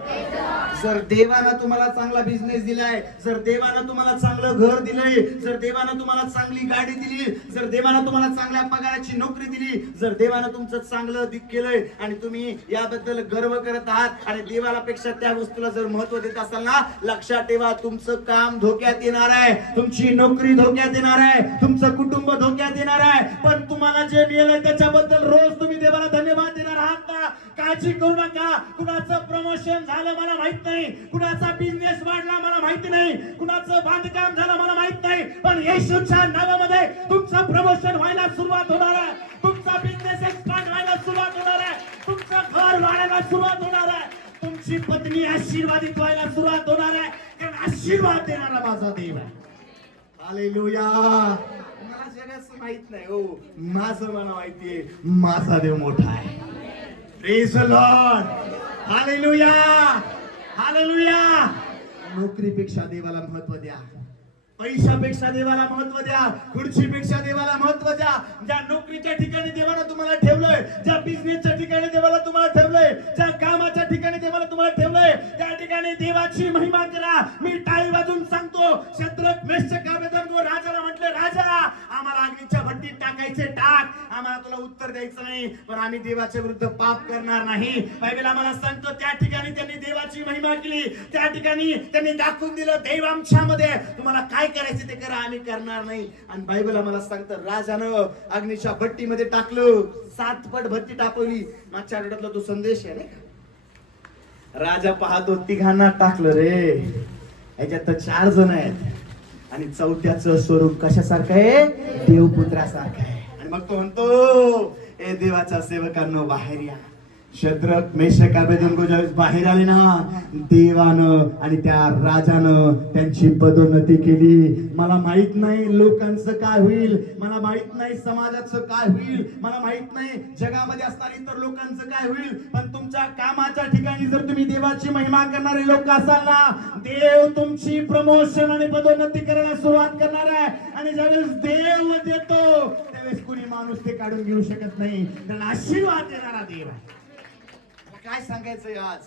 जर देवानं तुम्हाला चांगला बिझनेस दिलाय, जर देवानं तुम्हाला चांगलं घर दिलंय, जर देवानं तुम्हाला चांगली गाडी दिली, जर देवानं तुम्हाला चांगल्या पगाराची नोकरी दिली, जर देवानं तुमचं चांगलं केलंय आणि तुम्ही याबद्दल गर्व करत आहात आणि देवाला पेक्षा त्या वस्तूला जर महत्व देत असाल ना, लक्षात ठेवा, तुमचं काम धोक्यात येणार आहे, तुमची नोकरी धोक्यात येणार आहे, तुमचं कुटुंब धोक्यात येणार आहे. पण तुम्हाला जे मिळालंय त्याच्याबद्दल रोज तुम्ही देवाला धन्यवाद देणार आहात ना. काळजी करू नका. कुणाचं प्रमोशन झालं मला माहित नाही, कुणाचा बिझनेस वाढला मला माहिती नाही, कुणाचं बांधकाम झालं मला माहित नाही, पण येशूच्या नावामध्ये तुमचं प्रमोशन व्हायला सुरुवात होणार आहे, तुमचा बिझनेस एक्सपांड व्हायला सुरुवात होणार आहे, तुमचं घर वाढायला सुरुवात होणार आहे, तुमची पत्नी आशीर्वादित व्हायला सुरुवात होणार आहे, कारण आशीर्वाद देणारा माझा देव आहे. हालेलुया. मला जगाचं माहित नाही हो, माझं मला माहितीये, माझा देव मोठा आहे. Praise the Lord. Hallelujah. Hallelujah. नोकरीपेक्षा देवाला महत्व द्या, पैशापेक्षा देवाला महत्व द्या, खुर्चीपेक्षा देवाला महत्व द्या. ज्या नोकरीच्या ठिकाणी देवाला तुम्हाला ठेवलंय, ज्या बिझनेसच्या ठिकाणी देवाला तुम्हाला ठेवलंय, ज्या कामाच्या ठिकाणी देवाला तुम्हाला ठेवलंय, त्या ठिकाणी देवाची महिमा करा. मी टाळी वाजून सांगतो, शद्रक मेषक अबेदनगो राजाला म्हटले, राजा आम्हाला अग्नीच्या भट्टीत टाकायचे टाक, आम्हाला तुला उत्तर द्यायचं नाही, पण आम्ही देवाच्या विरुद्ध पाप करणार नाही. बायबल आम्हाला सांगतो त्या ठिकाणी त्यांनी देवाची महिमा केली, त्या ठिकाणी त्यांनी दाखवून दिलं देव आमच्यामध्ये, तुम्हाला काय करायचं ते करा, आम्ही करणार नाही. आणि बायबल आम्हाला सांगतं राजानं अग्नीच्या भट्टीमध्ये टाकलं, 7 पट भट्टी टाकवली. मागच्या आठवड्यातला तो संदेश आहे नाही का? राजा पाहतो तिघांना टाकलं रे, याच्यात तर 4 जण आहेत आणि 4थ्याचं स्वरूप कशासारखं आहे? देवपुत्रासारखं आहे. आणि मग तो म्हणतो ए देवाच्या सेवकांनो बाहेर या. शद्रक मेषक अबेदनेगो ज्यावेळेस बाहेर आले ना, देवानं आणि त्या राजानं त्यांची पदोन्नती केली. मला माहित नाही लोकांचं काय होईल, मला माहित नाही समाजाचं काय होईल, मला माहित नाही जगामध्ये असणारी इतर लोकांचं काय होईल, पण तुमच्या कामाच्या ठिकाणी जर तुम्ही देवाची महिमा करणारे लोक असाल ना, देव तुमची प्रमोशन आणि पदोन्नती करायला सुरुवात करणार आहे. आणि ज्यावेळेस देव देतो त्यावेळेस कुणी माणूस ते काढून घेऊ शकत नाही, कारण आशीर्वाद देणारा देव आहे. काय सांगायचंय आज?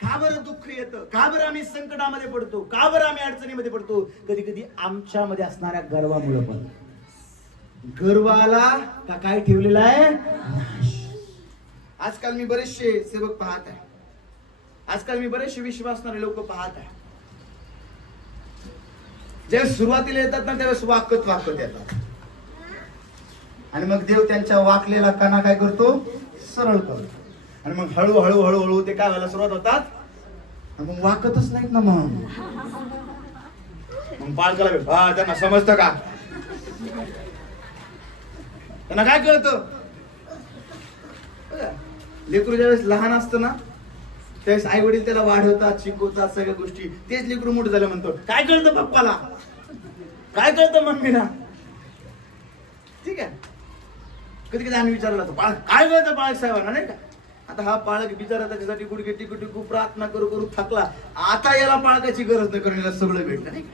का बरं दुःख येतं? का बरं आम्ही संकटामध्ये पडतो? का बरं आम्ही अडचणीमध्ये पडतो? कधी कधी आमच्यामध्ये असणाऱ्या गर्वामुळे पण. गर्वाला का काय ठेवलेला आहे? आजकाल मी बरेचसे सेवक पाहत आहे, आजकाल मी बरेचसे विश्वासणारे लोक पाहत आहे. ज्यावेळेस सुरुवातीला येतात ना त्यावेळेस वाकत येतात, आणि मग देव त्यांच्या वाकलेला काना काय करतो? सरळ करतो. आणि मग हळूहळू हळूहळू ते काय व्हायला सुरुवात होतात, मग वाकतच नाहीत ना. मग बाळकाला त्यांना समजतं का? त्यांना काय कळतं? लेकरू ज्यावेळेस लहान असतं ना त्यावेळेस आई वडील त्याला वाढवतात, शिकवतात सगळ्या गोष्टी. तेच लेकरू मोठं झालं म्हणतो काय कळतं पप्पाला, काय कळतं मम्मीला. ठीक आहे, कधी कधी आम्ही विचारला तर बाळक काय कळतं बाळक साहेबांना नाही का. आता हा बाळक बिचारा त्याच्यासाठी गुडघे टिकू टिकू प्रार्थना करू करू थकला, आता याला बाळकाची गरज नाही, कारण याला सगळं भेटतं नाही का.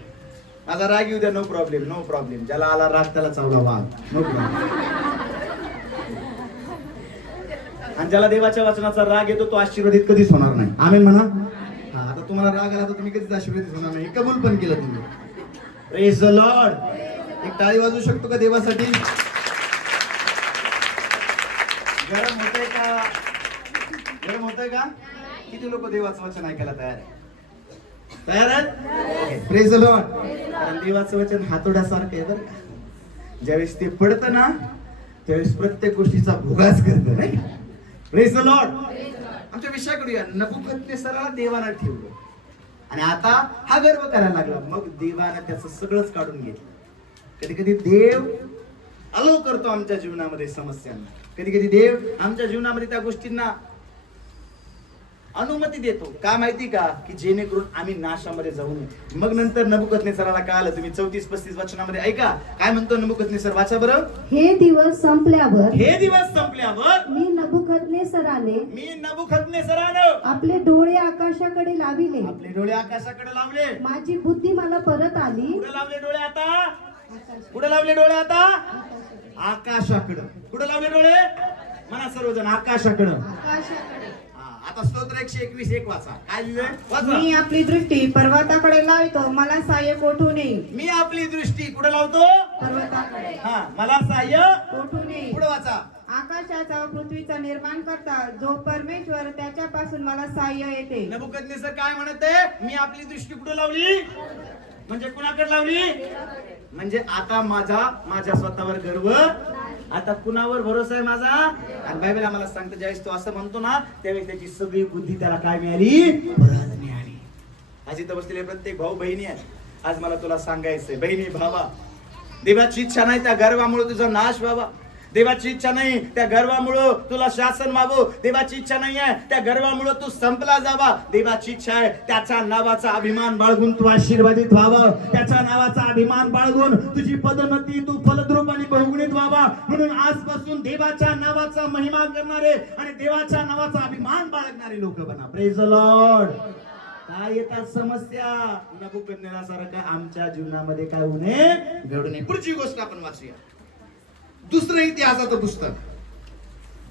माझा राग येऊ द्या, नो प्रॉब्लेम नो प्रॉब्लेम. ज्याला आला राग त्याला चावला वाघ, नो प्रॉब्लेम. आणि ज्याला देवाच्या वचनाचा राग येतो तो आशीर्वादित कधीच होणार नाही. आमेन म्हणा. हा, आता तुम्हाला राग आला तर तुम्ही कधीच आशीर्वादित होणार नाही, कबूल पण केलं तुम्ही. Praise the Lord. एक टाळी वाजवू शकतो का देवासाठी? गरम होतंय का? गरम होतंय का? किती लोक देवाचं वचन ऐकायला तयार आहे? तयार आहेत? Praise the Lord. कारण देवाचं वचन हातोड्यासारखं आहे बरं का. ज्यावेळेस ते पडतं ना त्यावेळेस प्रत्येक गोष्टीचा भोगाच करतं नाही. Praise the Lord. आमच्या विषयाकडे नबुकदनेस्सराला देवानं ठेवलं आणि आता हा गर्व करायला लागला, मग देवानं त्याचं सगळंच काढून घेतलं. कधी कधी देव अलो करतो आमच्या जीवनामध्ये समस्यांना, कधी कधी देव आमच्या जीवनामध्ये त्या गोष्टींना अनुमती देतो. का माहिती का? की जेणेकरून आम्ही नाशामध्ये जाऊ नये. मग नंतर नबुकदनेस्सराला काय आलं? तुम्ही 34-35 वचनामध्ये ऐका काय म्हणतो नबुकदनेस्सर, वाचा बरं. हे दिवस संपल्यावर मी नबुकदनेस्सरानं आपले डोळे आकाशाकडे लाविले. आपले डोळे आकाशाकडे लावले. माझी बुद्धी मला परत आली. कुठे लावले डोळे आता? कुठे लावले डोळे आता? आकाशाकडे. कुठे लावले डोळे? म्हणा सर्वजण आकाशाकडे. आता स्तोत्र 121 वाचा. काय लिहिलंय? वाचा. मी आपली दृष्टी पर्वताकडे लावतो, मला सहाय्य कोठून येईल? मी आपली दृष्टी कुठे लावतो? पर्वताकडे. हा, मला सहाय्य कोठून येईल? पुढे वाचा. आकाशाचा व पृथ्वीचा निर्माण करता जो परमेश्वर त्याच्यापासून मला सहाय्य येते. नबुकदनेस्सर काय म्हणत आहे? मी आपली दृष्टी कुठे लावली? म्हणजे कुणाकडे लावली? म्हणजे आता माझ्या स्वतःवर गर्व, आता कुणावर भरोसा आहे माझा? आणि बायबल आम्हाला सांगतं ज्यावेळेस तो असं म्हणतो ना त्यावेळेस त्याची सगळी बुद्धी त्याला काय मिळाली? परत मिळाली. आज इथं बसलेले प्रत्येक भाऊ बहिणी आहेत. आज मला तुला सांगायचंय बहिणी भावा, देवाची इच्छा नाही त्या गर्वामुळे तुझा नाश व्हावा, देवाची इच्छा नाही त्या गर्वामुळे तुला शासन व्हावं, देवाची इच्छा नाही आहे त्या गर्वामुळे तू संपला जावा. देवाची इच्छा आहे त्याच्या नावाचा अभिमान बाळगून तू आशीर्वादित व्हावं, त्याच्या नावाचा अभिमान बाळगून तुझी पदोन्नती तू फलद्रूप आणि बहुगुणित व्हावा. म्हणून आजपासून देवाच्या नावाचा महिमा करणारे आणि देवाच्या नावाचा अभिमान बाळगणारे लोक बना. Praise the Lord. काय येतात समस्या? नबुकदनेस्सरासारखं आमच्या जीवनामध्ये काय होऊ नये, घडू नये. पुढची गोष्ट आपण वाचूया. दुसरं इतिहासाचं पुस्तक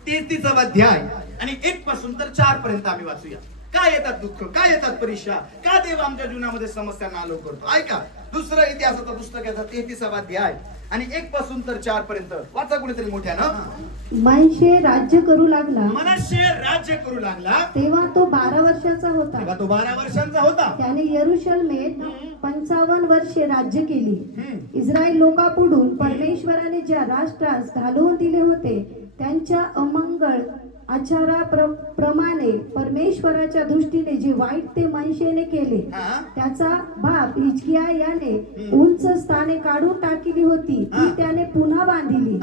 33वा अध्याय आणि 1 पासून तर 4 पर्यंत आम्ही वाचूया. काय येतात दुःख, काय येतात परीक्षा, का देव आमच्या जीवनामध्ये समस्यांना आलो करतो. ऐका, दुसरं इतिहासाचं पुस्तक याचा 33वा अध्याय आणि 1 पासून तर 4 पर्यंत वाचा कुणीतरी मोठ्यानं. मनशे राज्य करू लागला. मनश्शे राज्य करू लागला. तेव्हा तो 12 वर्षाचा होता. तेव्हा तो 12 वर्षांचा होता. त्याने यरुशलेमेत 55 वर्षे राज्य केली. इस्रायल लोकांपुढून परमेश्वराने ज्या राष्ट्रास घालवून दिले होते त्यांच्या अमंगळ आचाराप्रमाणे परमेश्वराच्या दृष्टीने जे वाईट ते मनशेने केले त्याचा बाप हिजकिया याने उंच स्थाने काढून टाकली होती ती त्याने पुन्हा बांधिली.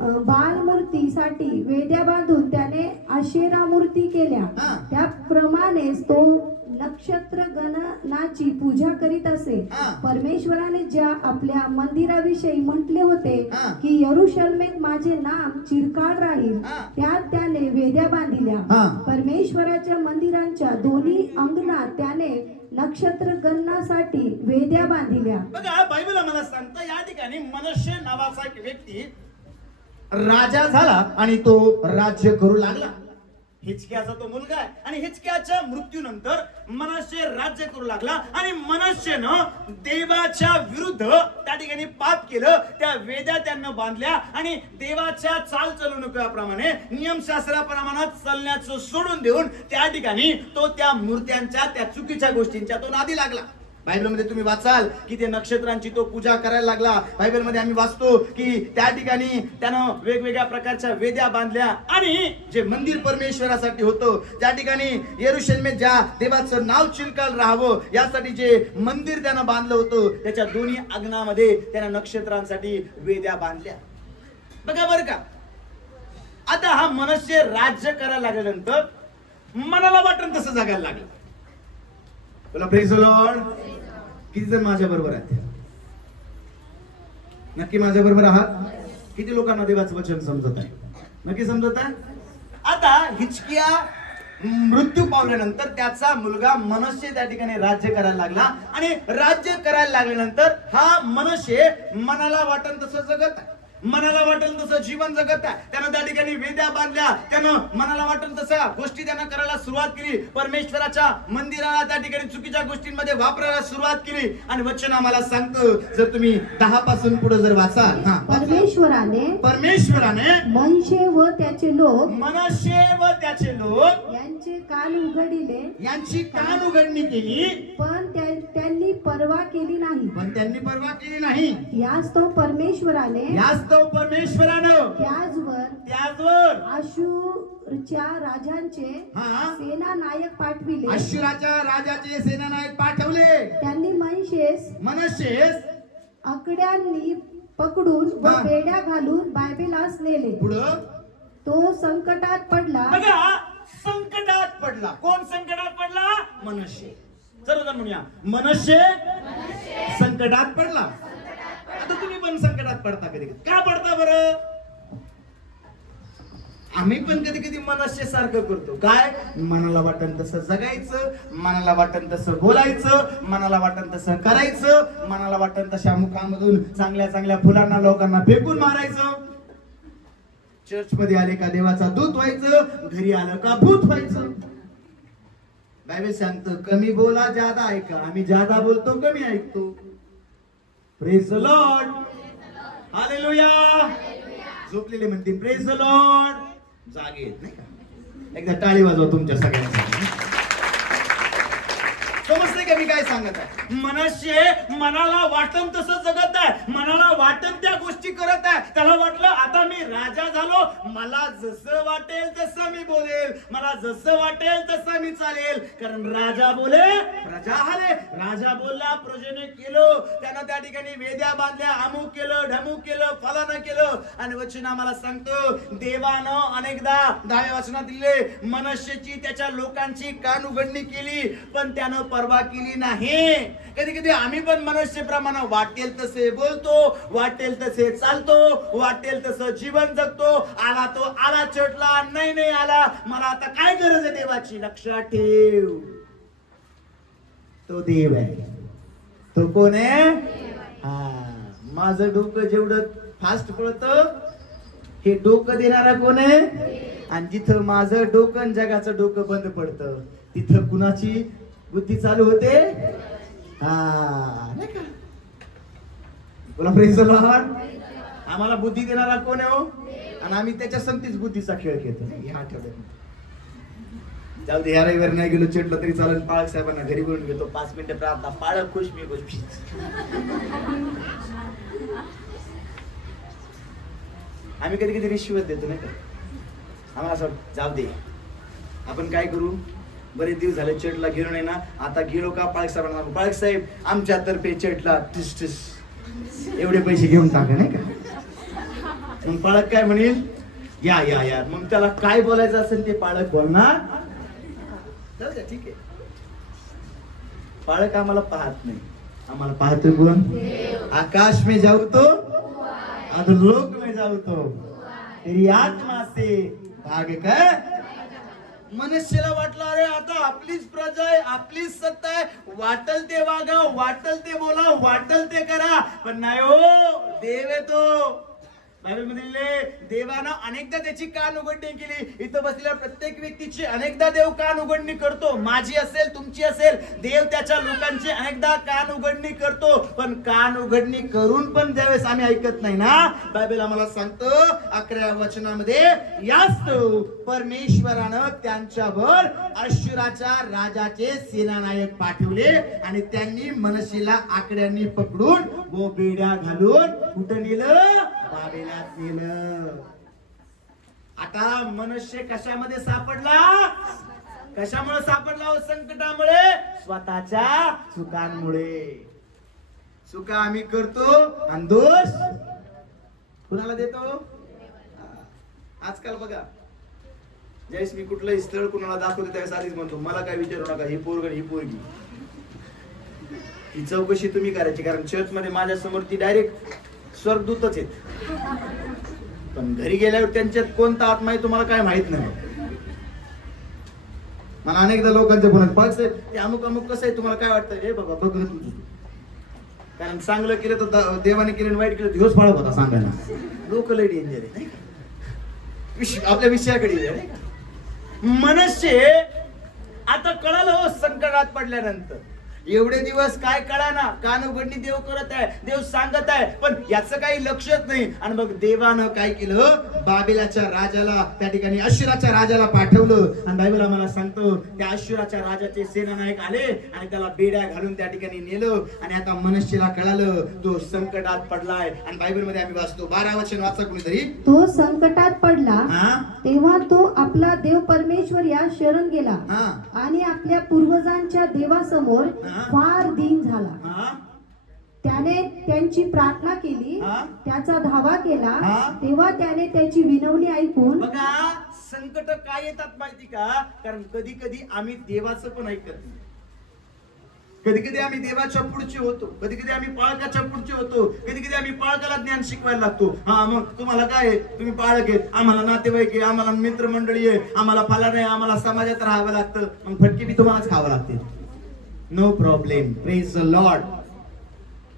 बाल मूर्तीसाठी वेद्या बांधून त्याने आशेरा मूर्ती केल्या. त्याप्रमाणेच तो नक्षत्र गणनाची पूजा करीत असे. परमेश्वराने ज्या आपल्या मंदिराविषयी म्हटले होते की यरुशलेमेत माझे नाम चिरकाल राहील त्यात त्याने वेद्या बांधिल्या. परमेश्वराच्या मंदिरांच्या दोन्ही अंगणात त्याने नक्षत्र गणनासाठी वेद्या बांधिल्या. बघा बायबल आम्हाला सांगतं या ठिकाणी मनश्शे नावाचा एक व्यक्ती राजा झाला आणि तो राज्य करू लागला. हिजकियाचा तो मुलगा आहे आणि हिजकियाच्या मृत्यूनंतर मनश्शे राज्य करू लागला आणि मनश्शेनं देवाच्या विरुद्ध त्या ठिकाणी पाप केलं. त्या वेद्या त्यांना बांधल्या आणि देवाच्या चालचलणुकीप्रमाणे नियमशास्त्राप्रमाणे चालण्याचं सोडून देऊन त्या ठिकाणी तो त्या मूर्त्यांच्या त्या चुकीच्या गोष्टींच्या तो नादी लागला. बायबलमध्ये तुम्ही वाचाल की ते नक्षत्रांची तो पूजा करायला लागला. बायबलमध्ये आम्ही वाचतो की त्या ठिकाणी त्यानं वेगवेगळ्या प्रकारच्या वेद्या बांधल्या आणि जे मंदिर परमेश्वरासाठी होतं त्या ठिकाणी यरुशलेमेत ज्या देवाचं नाव चिरकाल राहावं यासाठी जे मंदिर त्यानं बांधलं होतं त्याच्या दोन्ही अंगणामध्ये त्यानं नक्षत्रांसाठी वेद्या बांधल्या. बघा बरं का, आता हा मनश्शे राज्य करायला लागल्यानंतर मनाला वाटण तसं जगायला लागलं. बोला प्रेज द लॉर्ड. किती जण माझ्या बरोबर आहेत? नक्की माझ्या बरोबर आहात? किती लोकांना देवाचं वचन समजत आहे? नक्की समजत आहे? आता हिजकिया मृत्यू पावल्यानंतर त्याचा मुलगा मनश्शे त्या ठिकाणी राज्य करायला लागला आणि राज्य करायला लागल्यानंतर हा मनश्शे मनाला वाटण तसं जगत आहे, मनाला वाटेल तसं जीवन जगत आहे. त्यानं त्या ठिकाणी वेद्या बांधल्या, त्यानं मनाला वाटेल तसं गोष्टी त्यानं करायला सुरुवात केली. परमेश्वराच्या मंदिराला त्या ठिकाणी चुकीच्या गोष्टींमध्ये वापरायला सुरुवात केली आणि वचन आम्हाला सांगतं जर तुम्ही 10 पासून पुढे जर वाचाल, परमेश्वराने मनशे व त्याचे लोक मनश्शे व त्याचे लोक यांचे कान उघडिले, यांची कान उघडणी केली पण त्यांनी पर्वा केली नाही. यास्तव परमेश्वराने त्याचवर आशूरच्या राजांचे सेनानायक पाठविले. आशूराच्या राजाचे सेनानायक पाठवले. त्यांनी मनशेस आकड्यांनी पकडून व बेड्या घालून बायबेलास नेले. पुढं तो संकटात पडला. बघा, संकटात पडला. कोण संकटात पडला? मनश्शे. सर्वजण म्हणूया, मनश्शे संकटात पडला. आता तुम्ही पण संकटात पडता कधी कधी. का पडता बरं? आम्ही पण कधी कधी मनश्शे सारखं करतो. काय? मनाला वाटन तसं जगायचं, मनाला वाटन तसं बोलायचं, मनाला वाटन तसं करायचं, मनाला वाटन तशा मुखामधून चांगल्या चांगल्या फुलांना लोकांना फेकून मारायचं. चर्च मध्ये आले का देवाचा दूत व्हायचं, घरी आलं का भूत व्हायचं. बायबल सांगतं कमी बोला जादा ऐका. आम्ही जादा बोलतो, कमी ऐकतो. Praise the Lord. हालेलुया. झोपलेले म्हणतील प्रेज द लॉर्ड. जागे येत नाही का? एकदा टाळी वाजवा तुमच्या सगळ्यांसाठी. समजते का मी काय सांगत आहे? मनश्शे मनाला वाटन तसं जगत आहे, मनाला वाटन त्या गोष्टी करत आहे. त्याला वाटलं आता मी राजा झालो, मला जसं वाटेल तसं मी बोलेल, मला जसं वाटेल तसं मी चालेल. कारण राजा बोले प्रजा हाले. राजा बोलला प्रजेने केलं. त्यानं त्या ठिकाणी वेद्या बांधल्या, अमुक केलं, ढमुक केलं, फलानं केलं. आणि वचन आम्हाला सांगतं देवानं अनेकदा 10व्या वचनात दिले मनश्शेची त्याच्या लोकांची कान उघडणी केली पण त्यानं परवा केली नाही. कधी कधी आम्ही पण मनश्शेप्रमाणे वाटेल तसे बोलतो, वाटेल तसे चालतो, वाटेल तसं जीवन जगतो. आला तो आला, चटला नाही आला, मला आता काय गरज आहे देवाची. लक्षात ठेव, तो देव आहे. तो कोण आहे? माझं डोकं जेवढं फास्ट पळतं हे डोकं देणारा कोण आहे? आणि जिथं माझं डोकं जगाचं डोकं बंद पडतं तिथं कुणाची बुद्धी चालू होते? नाही का? बोला प्रेज द लॉर्ड. आम्हाला बुद्धी देणारा कोण आहे हो? आणि आम्ही त्याच्या संगतीच बुद्धीचा खेळ खेळतो नाही ह्या आठवड्यात. जाऊ दे, ह्या रविवारी नाही गेलो चेटलं तरी चालेल. पाळक साहेबांना घरी बोलून घेतो, 5 मिनिटं प्रार्थना. पाळक खुश, मी खुश. आम्ही कधी कधी रिश्वत देतो नाही का? आम्हाला असं जाऊ दे, आपण काय करू, बरेच दिवस झाले चेटला गेलो नाही ना, आता गेलो का पाळक साहेबांना, पाळक साहेब आमच्या तर्फे चेटला टिस टिस एवढे पैसे घेऊन टाका नाही का. मग पाळक काय म्हणेल, या या या. मग त्याला काय बोलायचं असेल ते पाळक बोलणार. जाऊ द्या, ठीक आहे. पाळक आम्हाला पाहत नाही, आम्हाला पाहतोय कोण? आकाश में जाऊ तो अधोलोक में जाऊ तो तेरी आत्मा से भाग काय. मनुष्याला वाटलं अरे आता आपलीच प्रजा आहे, आपलीच सत्ता आहे, वाटल ते वागा, वाटल ते बोला, वाटल ते करा. पण नाही हो, देव आहे तो. बायबलमध्ये देवानं अनेकदा त्याची कान उघडणी केली. इथं बसलेल्या प्रत्येक व्यक्तीची अनेकदा देव कान उघडणी करतो. माझी असेल, तुमची असेल, देव त्याच्या लोकांची अनेकदा कान उघडणी करतो. पण कान उघडणी करून पण ज्यावेळेस आम्ही ऐकत नाही ना, बायबल आम्हाला सांगतो 11व्या वचनामध्ये, यास्तव परमेश्वरानं त्यांच्यावर अश्शूराच्या राजाचे सेनानायक पाठवले आणि त्यांनी मनशीला आकड्यांनी पकडून व बेड्या घालून कुठं नेलं? बाबेलात नेलं. आता मनुष्य कशामध्ये सापडला? कशामुळे सापडला हो? संकटामुळे, स्वतःच्या चुकांमुळे. चुका आम्ही करतो आणि दोष कुणाला देतो? आजकाल बघा, ज्यावेळेस मी कुठलंही स्थळ कुणाला दाखवतो त्यावेळेस आधीच म्हणतो, मला काय विचारू नका, ही पोरग ही पोरगी. ही चौकशी तुम्ही करायची, कारण चर्च मध्ये माझ्या समोर ती डायरेक्ट स्वर्गदूतच आहेत. पण घरी गेल्यावर त्यांच्यात कोणता आत्मा आहे तुम्हाला काय माहित नाही. मला अनेकदा लोकांचे फोन येतात, ते अमुक अमुक कसं आहे तुम्हाला काय वाटतं? हे बाबा बघ तुझं, कारण चांगलं केलं तर देवाने केलं, वाईट केलं दिवस फाळक होता सांगायला. लोक लय डेंजर आहे नाही का? आपल्या विषयाकडे नाही का? मनुष्य आता कळालं हो संकटात पडल्यानंतर. एवढे दिवस काय कळाना, कान उघडणी देव करत आहे, देव सांगत आहे, पण याचं काही लक्षच नाही. आणि मग देवानं काय केलं? बाबेलाच्या राजाला, त्या ठिकाणी अश्शूराच्या राजाला पाठवलं. आणि बायबल आम्हाला सांगतो त्या अश्शूराच्या राजाचे सेनानायक आले आणि त्याला बेड्या घालून त्या ठिकाणी नेलं. आणि आता मनुष्याला कळालं तो संकटात पडलाय. आणि बायबल मध्ये आम्ही वाचतो, 12 वचन वाचा कुणीतरी. तो संकटात पडला तेव्हा तो आपला देव परमेश्वर या शरण गेला आणि आपल्या पूर्वजांच्या देवासमोर फार दीन झाला. त्याने त्यांची प्रार्थना केली, त्याचा धावा केला. तेव्हा त्याने त्याची विनवणी ऐकून. बघा संकट काय येतात माहिती का? कारण कधी कधी आम्ही देवाचं पण ऐकत नाही. कधी कधी आम्ही देवाच्या पुढचे होतो, कधी कधी आम्ही पाळकाच्या पुढचे होतो, कधी कधी आम्ही पाळकाला ज्ञान शिकवायला लागतो. हा मग तुम्हाला काय आहे, तुम्ही पाळक आहेत, आम्हाला नातेवाईक आहे, आम्हाला मित्रमंडळी आहे, आम्हाला फला नाही, आम्हाला समाजात राहावं लागतं. मग फटके बी तुम्हालाच खावं लागते. No problem, praise the Lord.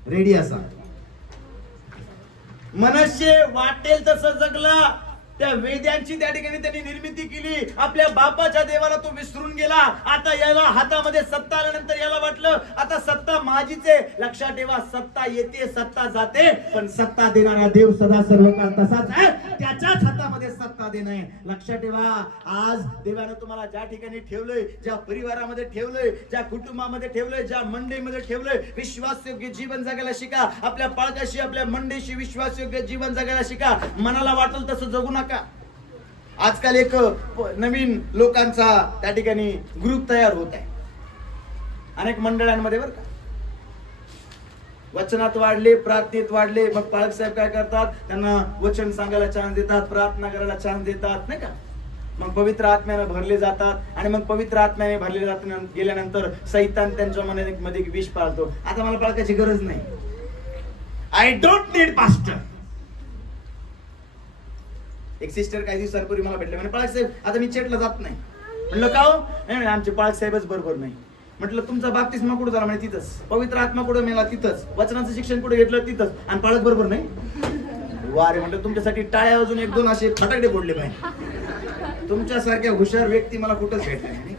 Ready असा. मनुष्य वाटेल तसं जगला. त्या वेद्यांची त्या ठिकाणी त्यांनी निर्मिती केली. आपल्या बापाच्या देवाला तो विसरून गेला. आता याला हातामध्ये सत्ता आल्यानंतर याला वाटलं आता सत्ता माझीच आहे. लक्षात ठेवा, सत्ता येते, सत्ता जाते, पण सत्ता देणारा देव सदा सर्व काळ तसाच आहे. त्याच्याच हातामध्ये सत्ता देणं आहे. लक्षात ठेवा, आज देवानं तुम्हाला ज्या ठिकाणी ठेवलंय, ज्या परिवारामध्ये ठेवलंय, ज्या कुटुंबामध्ये ठेवलंय, ज्या मंडळीमध्ये ठेवलंय, विश्वासयोग्य जीवन जगायला शिका. आपल्या पालकाशी, आपल्या मंडळीशी विश्वासयोग्य जीवन जगायला शिका. मनाला वाटेल तसं जगू नका. आजकाल एक नवीन लोकांचा त्या ठिकाणी ग्रुप तयार होत आहे अनेक मंडळांमध्ये बरं का. वचनात वाढले, प्रार्थनेत वाढले, मग पालक साहेब काय करतात? त्यांना वचन सांगायला चान्स देतात, प्रार्थना करायला चान्स देतात नाही का. मग पवित्र आत्म्याने भरले जातात आणि मग पवित्र आत्म्याने भरले गेल्यानंतर सैतान त्यांच्या मनामध्ये विष पाळतो. आता मला पालकाची गरज नाही. I don't need pastor. एक सिस्टर काही दिवसांपूर्वी मला भेटले, म्हणजे पाळक साहेब आता मी चेटला जात नाही. म्हणलं का हो? नाही आमचे पाळक साहेबच बरोबर नाही. म्हटलं तुमचा बाप्तिस्मा कुठं झाला? म्हणजे तिथंच. पवित्र आत्मा कुठं मिळाला? तिथंच. वचनाचं शिक्षण कुठे घेतलं? तिथंच. आणि पाळक बरोबर नाही. वारे म्हटलं तुमच्यासाठी टाळ्या वाजून 1-2 असे फटाकडे फोडले पाहिजे. तुमच्यासारख्या हुशार व्यक्ती मला कुठंच भेटले नाही.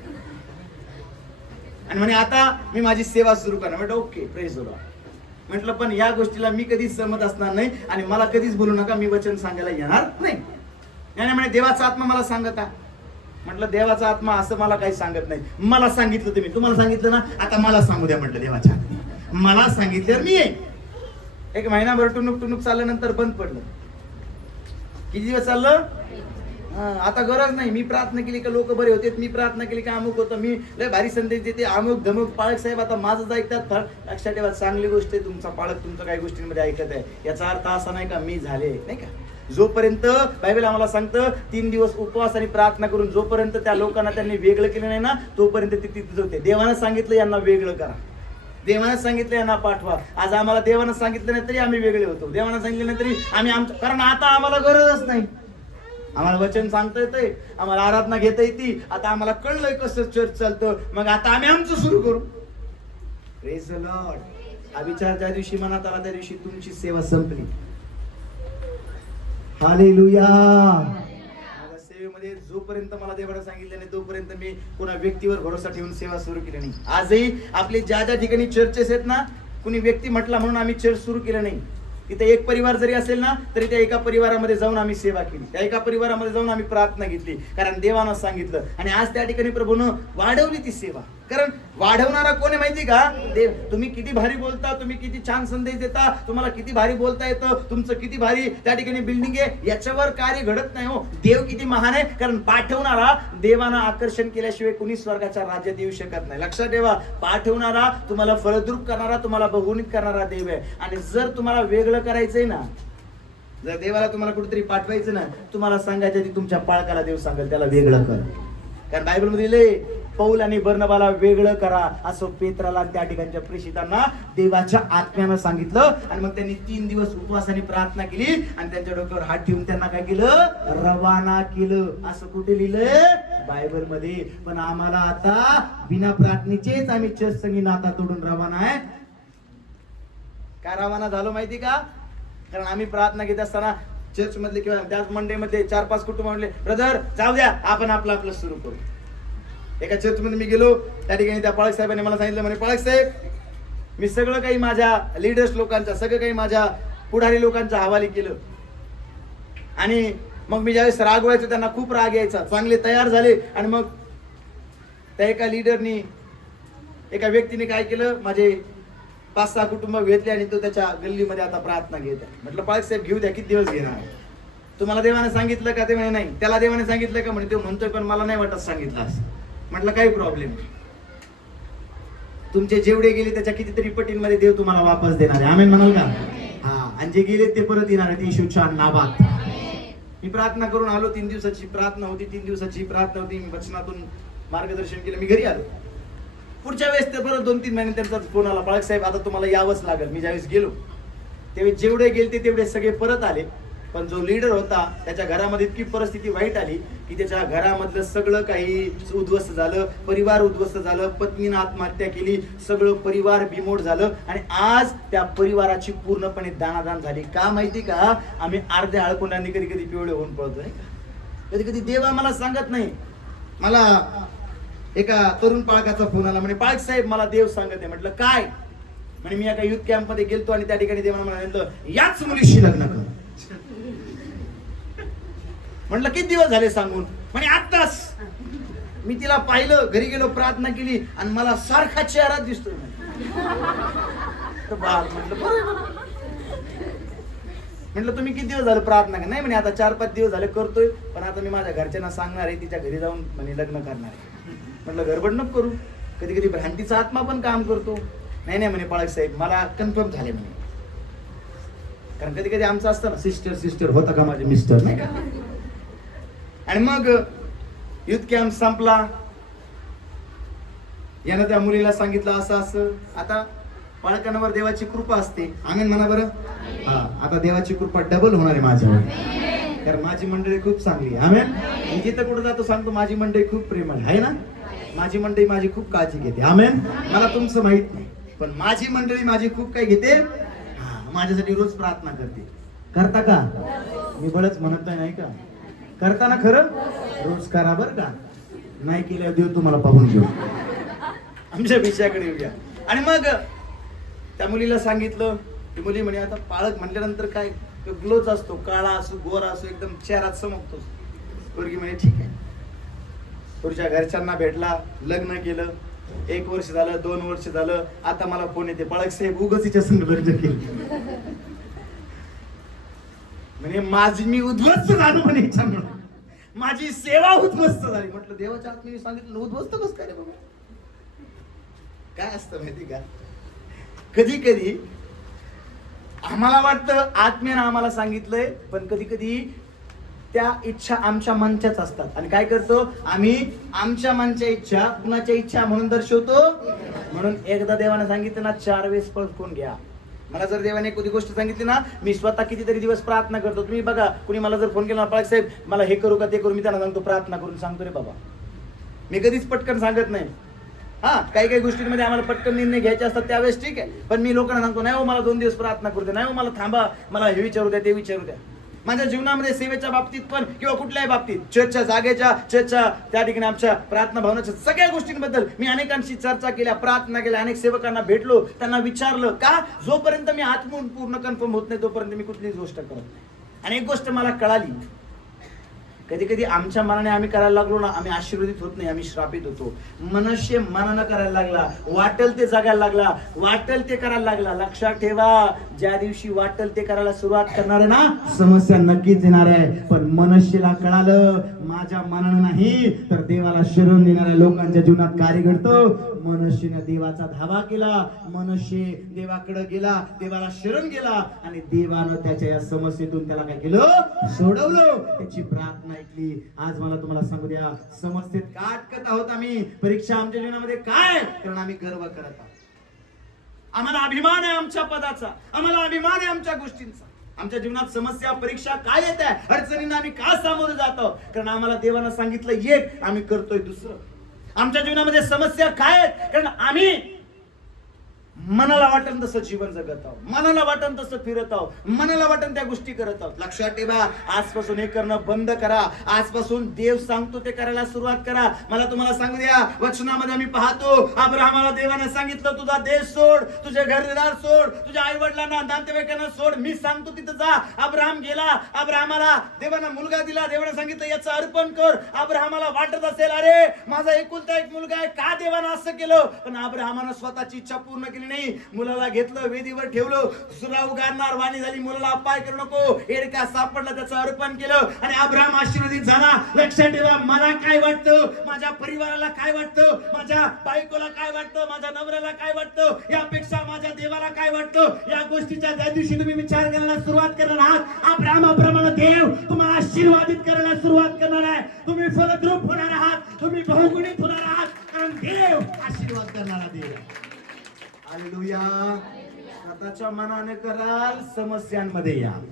आणि म्हणे आता मी माझी सेवा सुरू करणार. म्हटलं ओके, प्रेज द लॉर्ड. म्हटलं पण या गोष्टीला मी कधीच सहमत असणार नाही आणि मला कधीच बोलू नका, मी वचन सांगायला येणार नाही. याने म्हणे देवाचा आत्मा मला सांगत आहे. म्हटलं देवाचा आत्मा असं मला काही सांगत नाही, मला सांगितलं तुम्ही, तुम्हाला सांगितलं ना, आता मला सांगू द्या म्हटलं देवाच्या आत्मा. मला सांगितलं मी येईन. एक महिनाभर टुनुक चालल्यानंतर बंद पडलं. किती दिवस चाललं? आता गरज नाही. मी प्रार्थना केली का लोक बरे होते, मी प्रार्थना केली का अमुक होतं, मी लय भारी संदेश देते, अमुक धमुक. पाळक साहेब आता माझंच ऐकतात. लक्षात ठेवा, चांगली गोष्ट आहे, तुमचा पाळक तुमचं काही गोष्टींमध्ये ऐकत आहे, याचा अर्थ असा नाही का मी झाले, नाही का. जोपर्यंत बायबल आम्हाला सांगतं 3 दिवस उपवास आणि प्रार्थना करून जोपर्यंत त्या लोकांना त्यांनी वेगळं केलं नाही ना, तोपर्यंत ते तिथेच होते. देवानं सांगितलं यांना वेगळं करा, देवानं सांगितलं यांना पाठवा. आज आम्हाला देवानं सांगितलं नाही तरी आम्ही वेगळे होतो, देवानं सांगितलं नाही तरी आम्ही आमचं, कारण आता आम्हाला गरजच नाही. आम्हाला वचन सांगता येतंय, आम्हाला आराधना घेता येते, आता आम्हाला कळलंय कसं चर्च चालतं, मग आता आम्ही आमचं सुरू करू. Praise the Lord. हा विचार ज्या दिवशी मनात आला त्या दिवशी तुमची सेवा संपली. हालेलुया. माझ्या सेवेमध्ये जोपर्यंत मला देवाने सांगितलं नाही तोपर्यंत मी कोणा व्यक्तीवर भरोसा ठेवून सेवा सुरू केली नाही. आजही आपले ज्या ज्या ठिकाणी चर्चेस आहेत ना, कुणी व्यक्ती म्हटला म्हणून आम्ही चर्च सुरू केलं नाही. तिथे एक परिवार जरी असेल ना तरी त्या एका परिवारामध्ये जाऊन आम्ही सेवा केली, त्या एका परिवारामध्ये जाऊन आम्ही प्रार्थना घेतली, कारण देवानं सांगितलं. आणि आज त्या ठिकाणी प्रभूनं वाढवली ती सेवा. कारण वाढवणारा कोण आहे माहिती का? देव. तुम्ही किती भारी बोलता, तुम्ही किती छान संदेश देता, तुम्हाला किती भारी बोलता येतं, तुमचं किती भारी त्या ठिकाणी बिल्डिंग आहे, याच्यावर कार्य घडत नाही हो. देव किती महान आहे, कारण पाठवणारा देवानं आकर्षण केल्याशिवाय कुणी स्वर्गाच्या राज्यात येऊ शकत नाही. लक्षात ठेवा, पाठवणारा तुम्हाला फलद्रूप करणारा, तुम्हाला बहुगुणित करणारा देव आहे. आणि जर तुम्हाला वेगळं करायचंय ना, जर देवाला तुम्हाला कुठेतरी पाठवायचं ना, तुम्हाला सांगायच्या आधी तुमच्या पाळकाला देव सांगेल त्याला वेगळं कर. कारण बायबल मध्ये लिहिले पौल आणि बर्नबाला वेगळं करा, असं पेत्राला त्या ठिकाणच्या प्रेषितांना देवाच्या आत्म्यानं सांगितलं. आणि मग त्यांनी 3 दिवस उपवास आणि प्रार्थना केली आणि त्यांच्या डोक्यावर हात ठेवून त्यांना काय केलं? रवाना केलं. असं कुठे लिहिलंय? बायबल मध्ये. पण आम्हाला आता बिना प्रार्थनेचेच आम्ही चर्च संगी नाता तोडून रवाना आहे. काय रवाना झालो माहिती का? कारण आम्ही प्रार्थना घेत असताना चर्च मधले किंवा त्याच मंडे मध्ये 4-5 कुटुंब म्हणले, ब्रदर जाऊ द्या, आपण आपलं सुरू करू. एका चर्च मध्ये मी गेलो, त्या ठिकाणी त्या पाळक साहेबांनी मला सांगितलं, म्हणे पाळक साहेब मी सगळं काही माझ्या लीडर्स लोकांच्या, सगळं काही माझ्या पुढारी लोकांच्या हवाली केलं. आणि मग मी ज्यावेळेस रागवायचो त्यांना खूप राग यायचा. चांगले तयार झाले आणि मग त्या एका लीडरनी, एका व्यक्तीने काय केलं, माझे 5-6 कुटुंब घेतले आणि तो त्याच्या गल्लीमध्ये आता प्रार्थना घेत आहे. म्हटलं पाळक साहेब घेऊ द्या, किती दिवस घेणार? तुम्हाला देवाने सांगितलं का? ते म्हणे नाही. त्याला देवाने सांगितलं का? म्हणे तो म्हणतोय पण मला नाही वाटत सांगितलं असं. म्हटलं काही प्रॉब्लेम, तुमचे जेवढे गेले त्याच्या कितीतरी पटींमध्ये देव तुम्हाला वापस देणार आहे. आमेन म्हणाल का? हा. आणि जे गेले ते परत येणार आहे. ईशूच्या नावात. मी प्रार्थना करून आलो. 3 दिवसाची प्रार्थना होती, 3 दिवसाची प्रार्थना होती. मी वचनातून मार्गदर्शन केलं, मी घरी आलो. पुढच्या वेळेस ते परत 2-3 महिने त्यांचा फोन आला, पाळक साहेब आता तुम्हाला यावंच लागेल. मी ज्यावेळेस गेलो त्यावेळेस जेवढे गेले तेवढे सगळे परत आले. पण जो लीडर होता त्याच्या घरामध्ये इतकी परिस्थिती वाईट आली की त्याच्या घरामधलं सगळं काही उद्ध्वस्त झालं, परिवार उद्ध्वस्त झालं, पत्नीनं आत्महत्या केली, सगळं परिवार बिमोड झालं. आणि आज त्या परिवाराची पूर्णपणे दानादान झाली. का माहिती का? आम्ही अर्ध्या आळकोंडांनी कधी कधी पिवळे होऊन पळतो नाही का? कधी कधी देव आम्हाला सांगत नाही. मला एका तरुण पाळकाचा फोन आला, म्हणे पाळक साहेब मला देव सांगत आहे. म्हटलं काय? म्हणे मी एका युथ कॅम्प मध्ये गेलतो आणि त्या ठिकाणी देवानं म्हणालं याच मुलीशी लग्न कर. म्हटलं किती दिवस झाले सांगून? म्हणे आत्ताच. मी तिला पाहिलं, घरी गेलो, प्रार्थना केली आणि मला सारखा चेहरा दिसतोय. म्हटलं तुम्ही किती दिवस झाले प्रार्थना का? नाही म्हणे आता 4-5 दिवस झाले करतोय, पण आता मी माझ्या घरच्यांना सांगणार आहे, तिच्या घरी जाऊन म्हणे लग्न करणार आहे. म्हटलं गडबड नको करू, कधी कधी भ्रांतीचा आत्मा पण काम करतो. नाही म्हणे पाळक साहेब मला कन्फर्म झाले म्हणे. कारण कधी कधी आमचं असतं ना, सिस्टर होता का माझे मिस्टर, नाही का? आणि मग युथ कॅम्प संपला. यानं त्या मुलीला सांगितलं असं असं. आता पाळकांवर देवाची कृपा असते. आमेन म्हणा बरं. हा. आता देवाची कृपा डबल होणार आहे माझ्यावर, कारण माझी मंडळी खूप चांगली आहे. आमेन. मी जिथं कुठं जातो सांगतो माझी मंडळी खूप प्रेमळ आहे ना. माझी मंडळी माझी खूप काळजी घेते. आमेन. मला तुमचं माहित नाही, पण माझी मंडळी माझी खूप काय घेते. माझ्यासाठी रोज प्रार्थना करते. करता का? मी बळच म्हणतोय नाही का? करता ना खरं? रोज करा बरं का. नाही केलं देव तुम्हाला पाहून घेऊ. आमच्या विषयाकडे येऊया. आणि मग त्या मुलीला सांगितलं, ती मुली म्हणे आता पाळक म्हटल्यानंतर काय ग्लोच असतो, काळा असो गोरा असो एकदम चेहरा चमकतो. पोरगी म्हणे ठीक आहे. पुढच्या घरच्यांना भेटला, लग्न केलं. 1 वर्ष झालं, 2 वर्ष झालं, आता मला फोन येते, बाळक साहेब उगाच हिच्या संग लग्न केलं. म्हणे माझी मी उद्ध्वस्त झालो म्हणे हिच्यामुळे, माझी सेवा उद्ध्वस्त झाली. म्हटलं देवाच्या आत्म्याने सांगितलं उद्ध्वस्त कसं काय रे बाबा? काय असतं माहिती का, कधी कधी आम्हाला वाटतं आत्म्यानं आम्हाला सांगितलंय, पण कधी कधी त्या इच्छा आमच्या मनच्याच असतात. आणि काय करतो आम्ही, आमच्या मनच्या इच्छा कुणाच्या इच्छा म्हणून दर्शवतो. म्हणून एकदा देवाने सांगितलं ना 4 वेळेस पळकून घ्या. मला जर देवाने एखादी गोष्ट सांगितली ना, मी स्वतः कितीतरी दिवस प्रार्थना करतो. तुम्ही बघा, कुणी मला जर फोन केला, पाळक साहेब मला हे करू का ते करू, मी त्यांना सांगतो प्रार्थना करून सांगतो रे बाबा. मी कधीच पटकन सांगत नाही. हा, काही गोष्टींमध्ये आम्हाला पटकन निर्णय घ्यायचे असतात त्यावेळेस ठीक आहे, पण मी लोकांना सांगतो नाही हो मला 2 दिवस प्रार्थना करू द्या, नाही हो मला थांबा, मला हे विचारू द्या ते विचारू द्या. माझ्या जीवनामध्ये सेवेच्या बाबतीत पण किंवा कुठल्याही बाबतीत, चर्चच्या जागेच्या, चर्चच्या त्या ठिकाणी आमच्या प्रार्थना भवनाच्या सगळ्या गोष्टींबद्दल मी अनेकांशी चर्चा केल्या, प्रार्थना केल्या, अनेक सेवकांना भेटलो, त्यांना विचारलं. का? जोपर्यंत मी आत्मून पूर्ण कन्फर्म होत नाही तोपर्यंत मी कुठलीच गोष्ट करत नाही. आणि एक गोष्ट मला कळाली, कधी कधी आमच्या मनाने आम्ही करायला लागलो ना, आम्ही आशीर्वादित होत नाही, आम्ही श्रापित होतो. मनुष्य मनानं करायला लागला, वाटेल ते जगायला लागला, वाटेल ते करायला लागला. लक्षात ठेवा, ज्या दिवशी वाटेल ते करायला सुरुवात करणार आहे ना, समस्या नक्कीच येणार आहे. पण मनुष्याला कळालं माझ्या मनानं नाही तर देवाला शरण देणाऱ्या लोकांच्या जीवनात कार्य घडतो. मनुष्याने देवाचा धावा केला, मनुष्य देवाकडे गेला, देवाला शरण गेला आणि देवानं त्याच्या या समस्येतून त्याला काय केलं, सोडवलं, त्याची प्रार्थना ऐकली. आज मला तुम्हाला सांगू द्या, समस्येत का अटकत आहोत आम्ही, परीक्षा आमच्या जीवनामध्ये काय, कारण आम्ही गर्व करत आहोत. आम्हाला अभिमान आहे आमच्या पदाचा, आम्हाला अभिमान आहे आमच्या गोष्टींचा. आमच्या जीवनात समस्या परीक्षा काय येत आहे, अडचणींना आम्ही का सामोरे जातो, कारण आम्हाला देवानं सांगितलं एक, आम्ही करतोय दुसरं. आमच्या जीवनामध्ये समस्या काय आहेत, कारण आम्ही मनाला वाटन तसं जीवन जगत आहोत, मनाला वाटन तसं फिरत आहोत, मनाला वाटन त्या गोष्टी करत आहोत. लक्षात ठेवा, आजपासून हे करणं बंद करा. आजपासून देव सांगतो ते करायला सुरुवात करा. मला तुम्हाला सांगू द्या, वचनामध्ये आम्ही पाहतो, अब्राहमाला देवानं सांगितलं तुझा देश सोड, तुझे घरदार सोड, तुझ्या आई वडिलांना नातेवाईकांना सोड, मी सांगतो तिथं जा. अब्राहम गेला, अब्राहमाला देवानं मुलगा दिला, देवानं सांगितलं याचं अर्पण कर. अब्राहमाला वाटत असेल अरे माझा एकुलता एक मुलगा आहे, का देवानं असं केलं, पण अब्राहमानं स्वतःची इच्छा पूर्ण केली नाही. मुलाला घेतलं, वेदीवर ठेवलं, सुरा उगारणार वाणी झाली, मुलाला अपाय करू नको, एडका सापडला, त्याचं अर्पण केलं आणि अब्राहम आशीर्वादित झाला. लक्षात ठेवा, मला काय वाटतं, माझ्या परिवाराला काय वाटतं, माझ्या बायकोला काय वाटतं, माझ्या नवऱ्याला काय वाटतं, यापेक्षा माझ्या देवाला काय वाटतं, या गोष्टीच्या ज्या दिवशी तुम्ही विचार करायला सुरुवात करणार आहात, अब्राहमाप्रमाणे देव तुम्हाला आशीर्वादित करायला सुरुवात करणार आहे. तुम्ही फलद्रूप होणार आहात, तुम्ही बहुगुणित होणार आहात, कारण देव आशीर्वाद करणारा देव. हालेलुया. स्वतःच्या मनाने कराल, समस्यांमध्ये याल,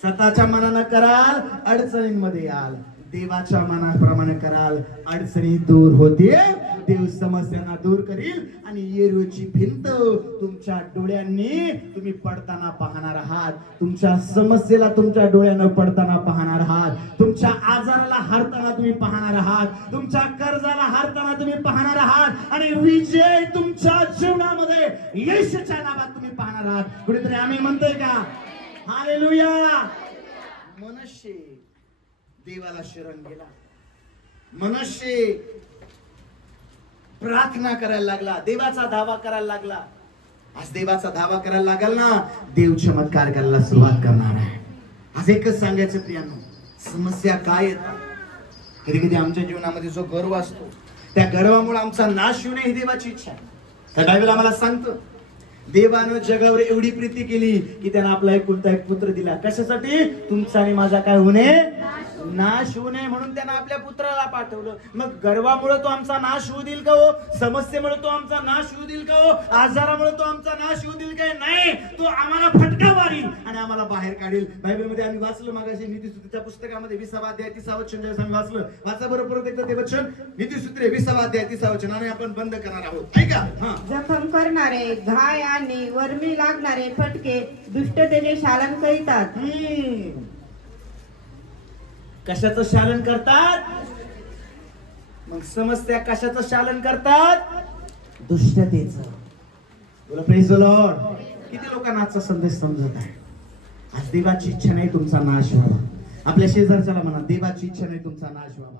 स्वतःच्या मनाने कराल, अडचणींमध्ये याल, देवाच्या मनाप्रमाणे कराल, अडचणी दूर होतील, देव समस्यांना दूर करील आणि येरूची भिंत तुमच्या डोळ्यांनी तुम्ही पडताना पाहणार आहात. तुमच्या समस्येला तुमच्या डोळ्यानं पडताना पाहणार आहात, तुमच्या आजाराला हारताना तुम्ही पाहणार आहात, तुमच्या कर्जाला हारताना तुम्ही पाहणार आहात आणि विजय तुमच्या जीवनामध्ये यशच्या नावात तुम्ही पाहणार आहात. कुणीतरी आम्ही म्हणतोय का? हालेलुया. मनुष्य देवाला शरण गेला, मनुष्य प्रार्थना करायला लागला, देवाचा धावा करायला लागला. आज देवाचा धावा करायला लागाल ना, देव चमत्कार करायला सुरुवात करणार आहे. आज एकच सांगायचं प्रियांनो, समस्या काय येतात, कधी कधी आमच्या जीवनामध्ये जो गर्व असतो, त्या गर्वामुळे आमचा नाश होऊ नये ही देवाची इच्छा आहे. तर बायबल आम्हाला सांगतं, देवानं जगावर एवढी प्रीती केली की त्यानं आपला एकुलता एक पुत्र दिला. कशासाठी? तुमचा आणि माझा काय होऊ नये, नाश होऊ नये, म्हणून त्यानं आपल्या पुत्राला पाठवलं. मग गर्वामुळे तो आमचा नाश होऊ देईल का हो? समस्येमुळे तो आमचा नाश होऊ देईल का हो? आजारामुळे तो आमचा नाश होऊ देईल काय? नाही, तो आम्हाला फटका मारील आणि आम्हाला बाहेर काढेल. बायबलमध्ये आम्ही वाचलं मागाशी, नीतिसूत्राच्या पुस्तकामध्ये 20वा अध्याय 30वा वचन ज्यावेळेस आम्ही वाचलं, वाचा बरं परत एकदा ते वचन, नीतिसूत्रे 20वा अध्याय 30वा वचन, आणि आपण बंद करणार आहोत. ऐका. जखम करणारे घाय आणि वर्मी लागणारे फटके दुष्टतेचे शालन करीतात. कशाचं शालन करतात? मग समस्या कशाचं शालन करतात? दुष्टतेचं. तुला प्रेज द लॉर्ड. किती लोकांना आजचा संदेश समजत आहे? आज देवाची इच्छा नाही तुमचा नाश व्हावा. आपल्या शेजारच्याला म्हणा, देवाची इच्छा नाही तुमचा नाश व्हावा.